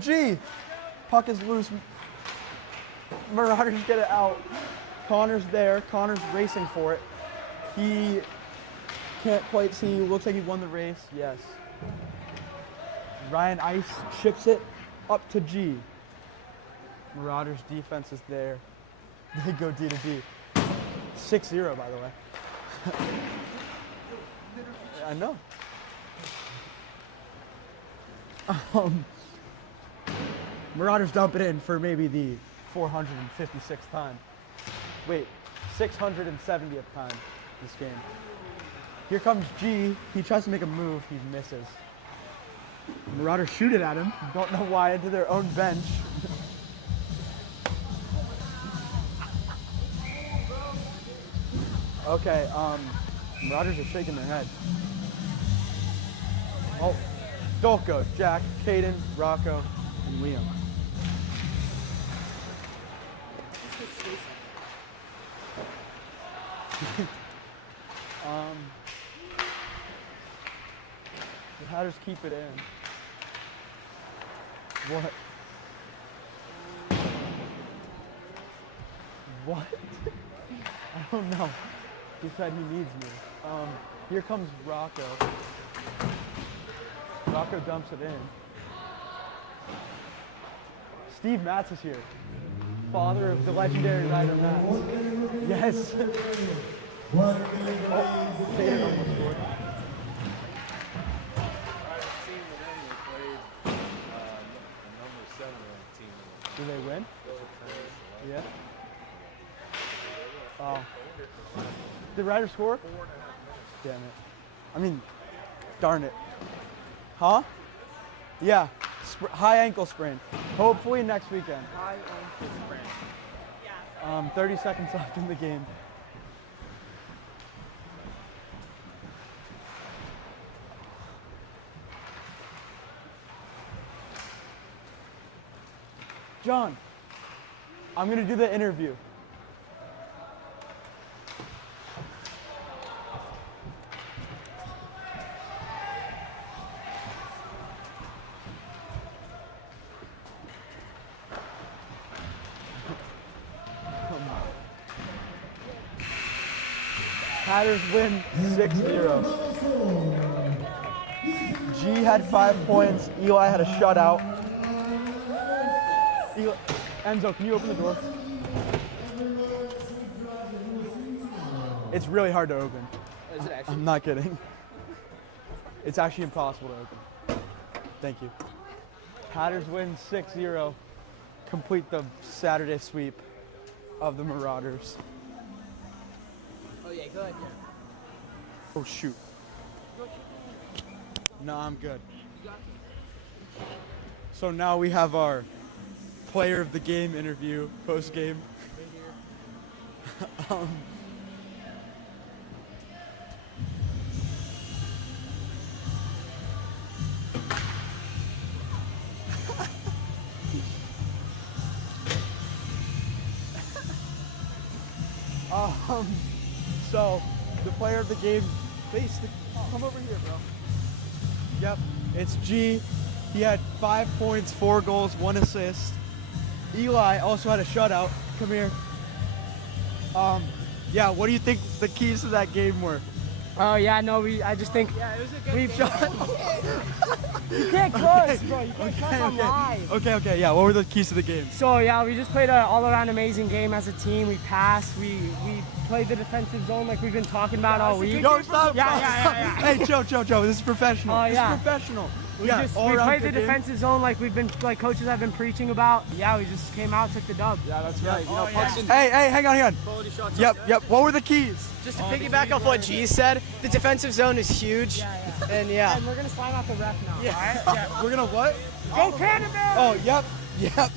G. Puck is loose. Marauders get it out. Connor's there. Connor's racing for it. He can't quite see. Looks like he won the race. Yes. Ryan Ice chips it up to G. Marauders defense is there. They go D to D. 6-0, by the way. I know. Marauders dump it in for maybe the 456th time. Wait, 670th time this game. Here comes G. He tries to make a move. He misses. Marauders shoot it at him. Don't know why, into their own bench. Okay, Marauders are shaking their head. Oh, Dolko, Jack, Caden, Rocco, and Liam. The Hatters keep it in. What? What? I don't know. He said he needs me. Here comes Rocco. Rocco dumps it in. Steve Matz is here. Father of the legendary rider Matz. Yes. One game remains. Tatum almost scored. Team with them, they played the number 7 ranked team. Did they win? Those are currently selected. Yeah. Oh. Did Ryder score? 4.5 minutes. Damn it. I mean, darn it. Huh? Yeah. High ankle sprain. Hopefully next weekend. High ankle sprain. 30 seconds left in the game. John, I'm gonna do the interview. Hatters win 6-0. G had 5 points. Eli had a shutout. Enzo, can you open the door? It's really hard to open. Is it actually? I'm not kidding. It's actually impossible to open. Thank you. Hatters win 6-0. Complete the Saturday sweep of the Marauders. Oh yeah, go ahead. Oh shoot. No, I'm good. So now we have our player of the game interview post game. So the player of the game faced the. Come over here, bro. Yep, it's G. He had 5 points, 4 goals, 1 assist. Eli also had a shutout. Come here. Yeah, what do you think the keys to that game were? Oh yeah, no, I just think we've shot. You can't curse, bro. You can't curse on live. Okay, yeah. What were the keys to the game? So yeah, we just played an all-around amazing game as a team. We passed. We played the defensive zone like we've been talking about all week. Yo, stop! Yeah. Hey, Joe. This is professional. Oh, yeah. This is professional. We all-around played the good game. defensive zone like we've been coaches have been preaching about. Yeah, we just came out, took the dub. Yeah, that's right. You know, pucks in Hey, hang on. quality shots. Yep. What were the keys? Just to piggyback off what G said, the defensive zone is huge. Yeah. And yeah. And we're gonna slime out the ref now. Yeah. All right? We're gonna what? Go Canada! Oh, yep.